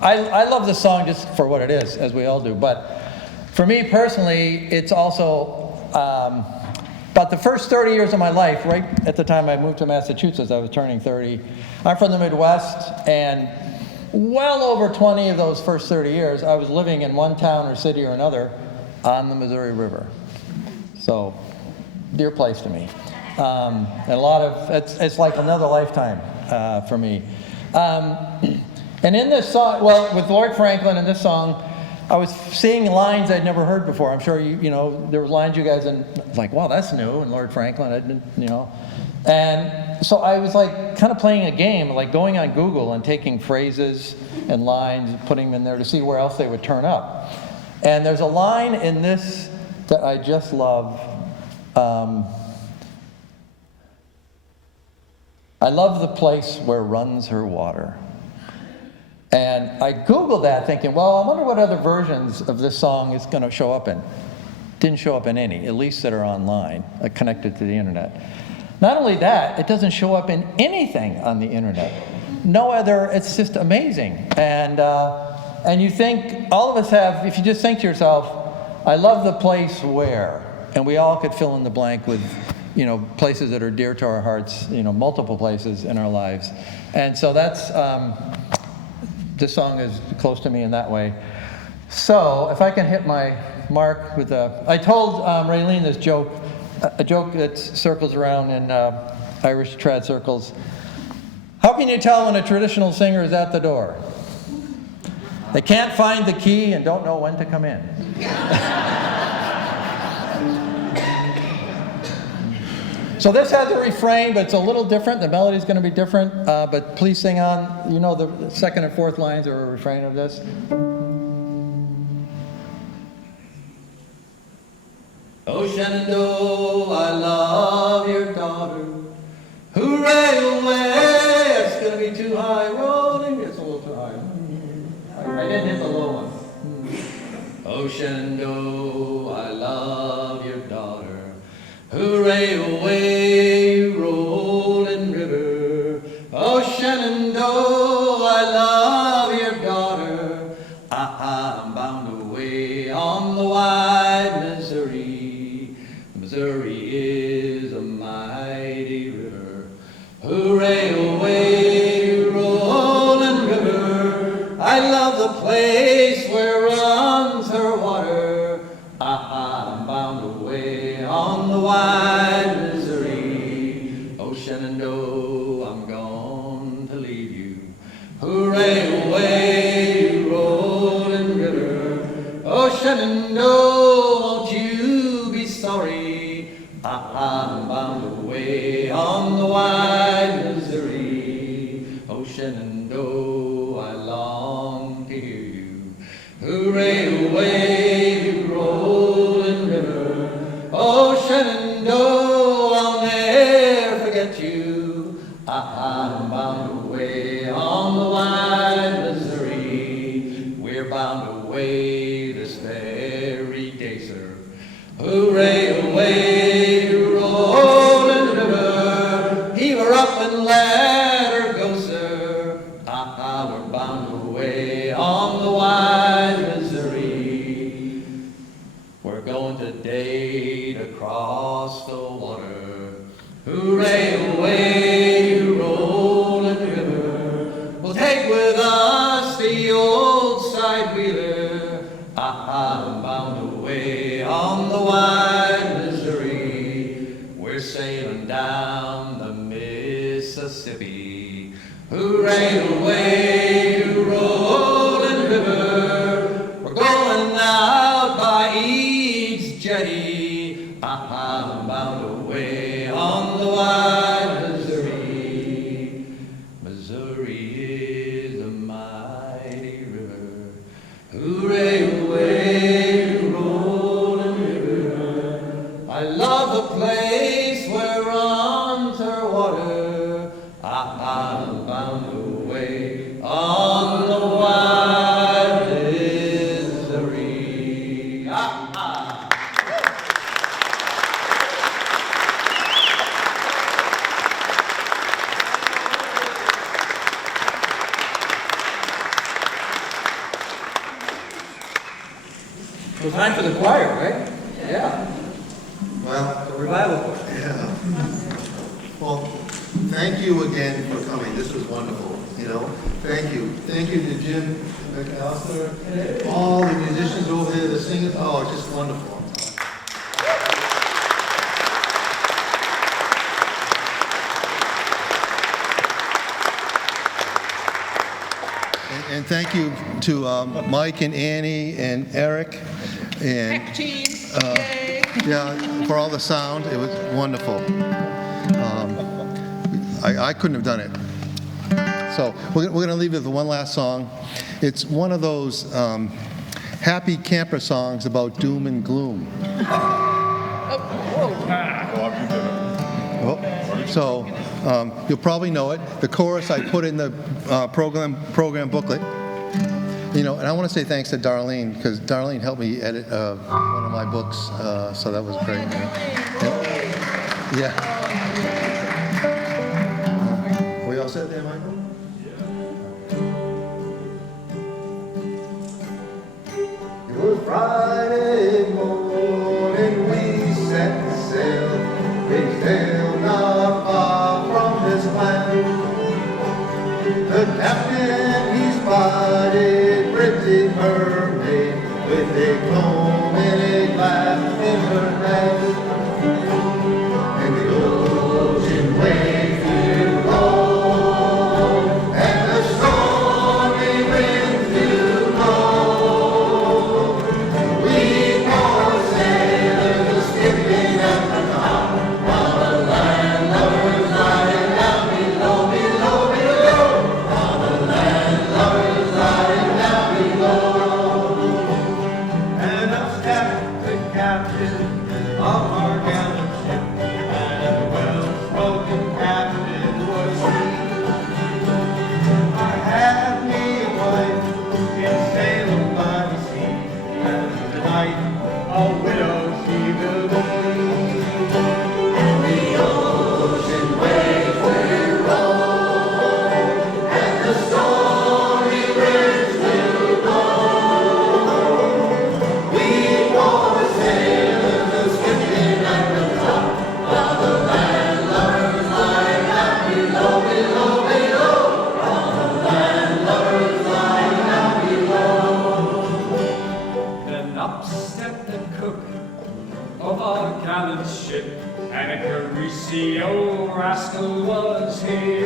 I love this song just for what it is, as we all do. But for me personally, it's also about the first 30 years of my life, right at the time I moved to Massachusetts, I was turning 30. I'm from the Midwest, and well over 20 of those first 30 years, I was living in one town or city or another on the Missouri River. So, dear place to me. And a lot of, it's like another lifetime for me. And in this song, well, with Lord Franklin in this song, I was seeing lines I'd never heard before. I'm sure you know, there were lines you guys, and like, wow, that's new, and Lord Franklin, I didn't, you know. And so I was like kind of playing a game, like going on Google and taking phrases and lines, putting them in there to see where else they would turn up. And there's a line in this that I just love. I love the place where runs her water. And I Googled that thinking, well, I wonder what other versions of this song is going to show up in. Didn't show up in any, at least that are online, connected to the internet. Not only that, it doesn't show up in anything on the internet. No other, it's just amazing. And you think, all of us have, if you just think to yourself, I love the place where, and we all could fill in the blank with, you know, places that are dear to our hearts, you know, multiple places in our lives. And so that's, this song is close to me in that way. So if I can hit my mark with I told Raylene this joke, a joke that circles around in Irish trad circles. How can you tell when a traditional singer is at the door? They can't find the key and don't know when to come in. So this has a refrain, but it's a little different. The melody's going to be different, but please sing on. You know the second and fourth lines are a refrain of this. Oh, Shenandoah, I love your daughter. Hooray away! It's going to be too high. Rolling, it's a little too high. I didn't hit the low one. Oh, Shenandoah, I love your daughter. Hooray away, you rolling river. Oh, Shenandoah, I love your daughter. I'm bound away on the wide Missouri. Missouri is a mighty river. Hooray away, you rolling river. I love the place where runs her water. I'm bound away on the wide Missouri. Oh, Shenandoah, I'm gone to leave you. Hooray away, you rolling river. Oh, Shenandoah, won't you be sorry? I'm bound away on the wide Missouri. Oh, Shenandoah, I long to hear you. Hooray away, you rolling river. Oh, Shenandoah, I'll never forget you. I'm bound away on the wide Missouri. We're bound away this very day, sir. Hooray away, you rolling river. Heave her up and let her go, sir. We're bound away on the wide Missouri. We're going today to cross the water. Hooray away, you rolling river. We'll take with us the old side wheeler. I'm bound away on the wide Missouri. We're sailing down the Mississippi. Hooray away, you rolling river. We're going out by Eads Jetty. I'm bound away on the wide Missouri. Missouri is a mighty river. Hooray away, you rolling river. I love the place where runs her water. I'm bound away on the wide Missouri. It was time for the choir, right? Yeah. Well, The revival choir. yeah. Well, thank you again for coming. This was wonderful, you know. Thank you. Thank you to Jim McAllister, all the musicians over there, the singers. Oh, it's just wonderful. And thank you to Mike and Annie and Eric and yeah, for all the sound. It was wonderful. I couldn't have done it. So we're going to leave it with one last song. It's one of those happy camper songs about doom and gloom. So you'll probably know it. The chorus I put in the program booklet. You know, and I want to say thanks to Darlene, because Darlene helped me edit one of my books, so that was great. Yeah. We all set there, Michael? It was Friday morning, we set sail. We sailed not far from this land. The captain, he spotted pretty mermaid with a comb and a glass in her hand. And the ocean waves do roll, and the stormy winds do blow. We poor sailors are skipping at the top, while the landlubbers lying down below, below, below. While the landlubbers lying down below. And up stepped the captain of our gallant ship, and a well-spoken captain was he. I had me a wife in Salem by the sea, and tonight a widow she will be. And the ocean waves will roll, and the stormy winds will blow. We poor sailors are skipping at the top, while the landlubbers lie down below, below, below. While the landlubbers lie down below. Then up stepped the cook of our gallant ship, and a greasy old rascal was he.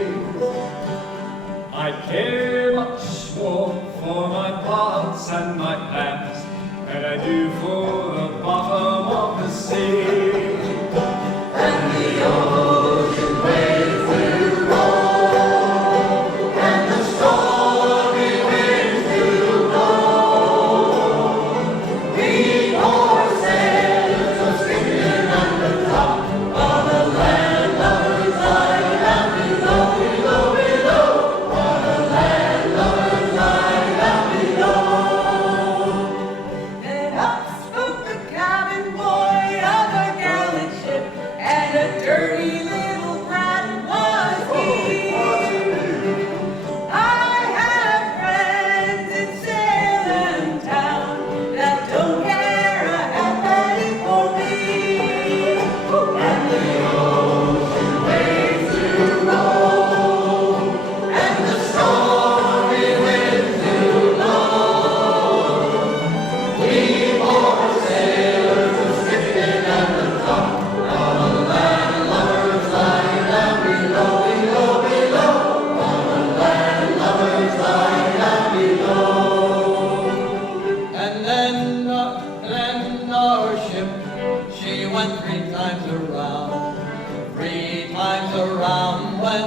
I care much more for my pots and my pans than I do for the bottom of the sea. And the ocean waves will roll, and the stormy winds will blow. We poor sailors are skipping at the top, while the landlubbers lie down below, below, below. While the landlubbers lie down below. Then up spoke the cabin boy of a gallant ship, and a dirty little brat was he. I have friends in Salem town that don't care a half penny for me. And the ocean waves will roll, and the stormy winds will blow. We poor sailors are skipping at the top, while the landlubbers lie down below, below, below. While the landlubbers lie down below. And then our ship, she went 3 times around when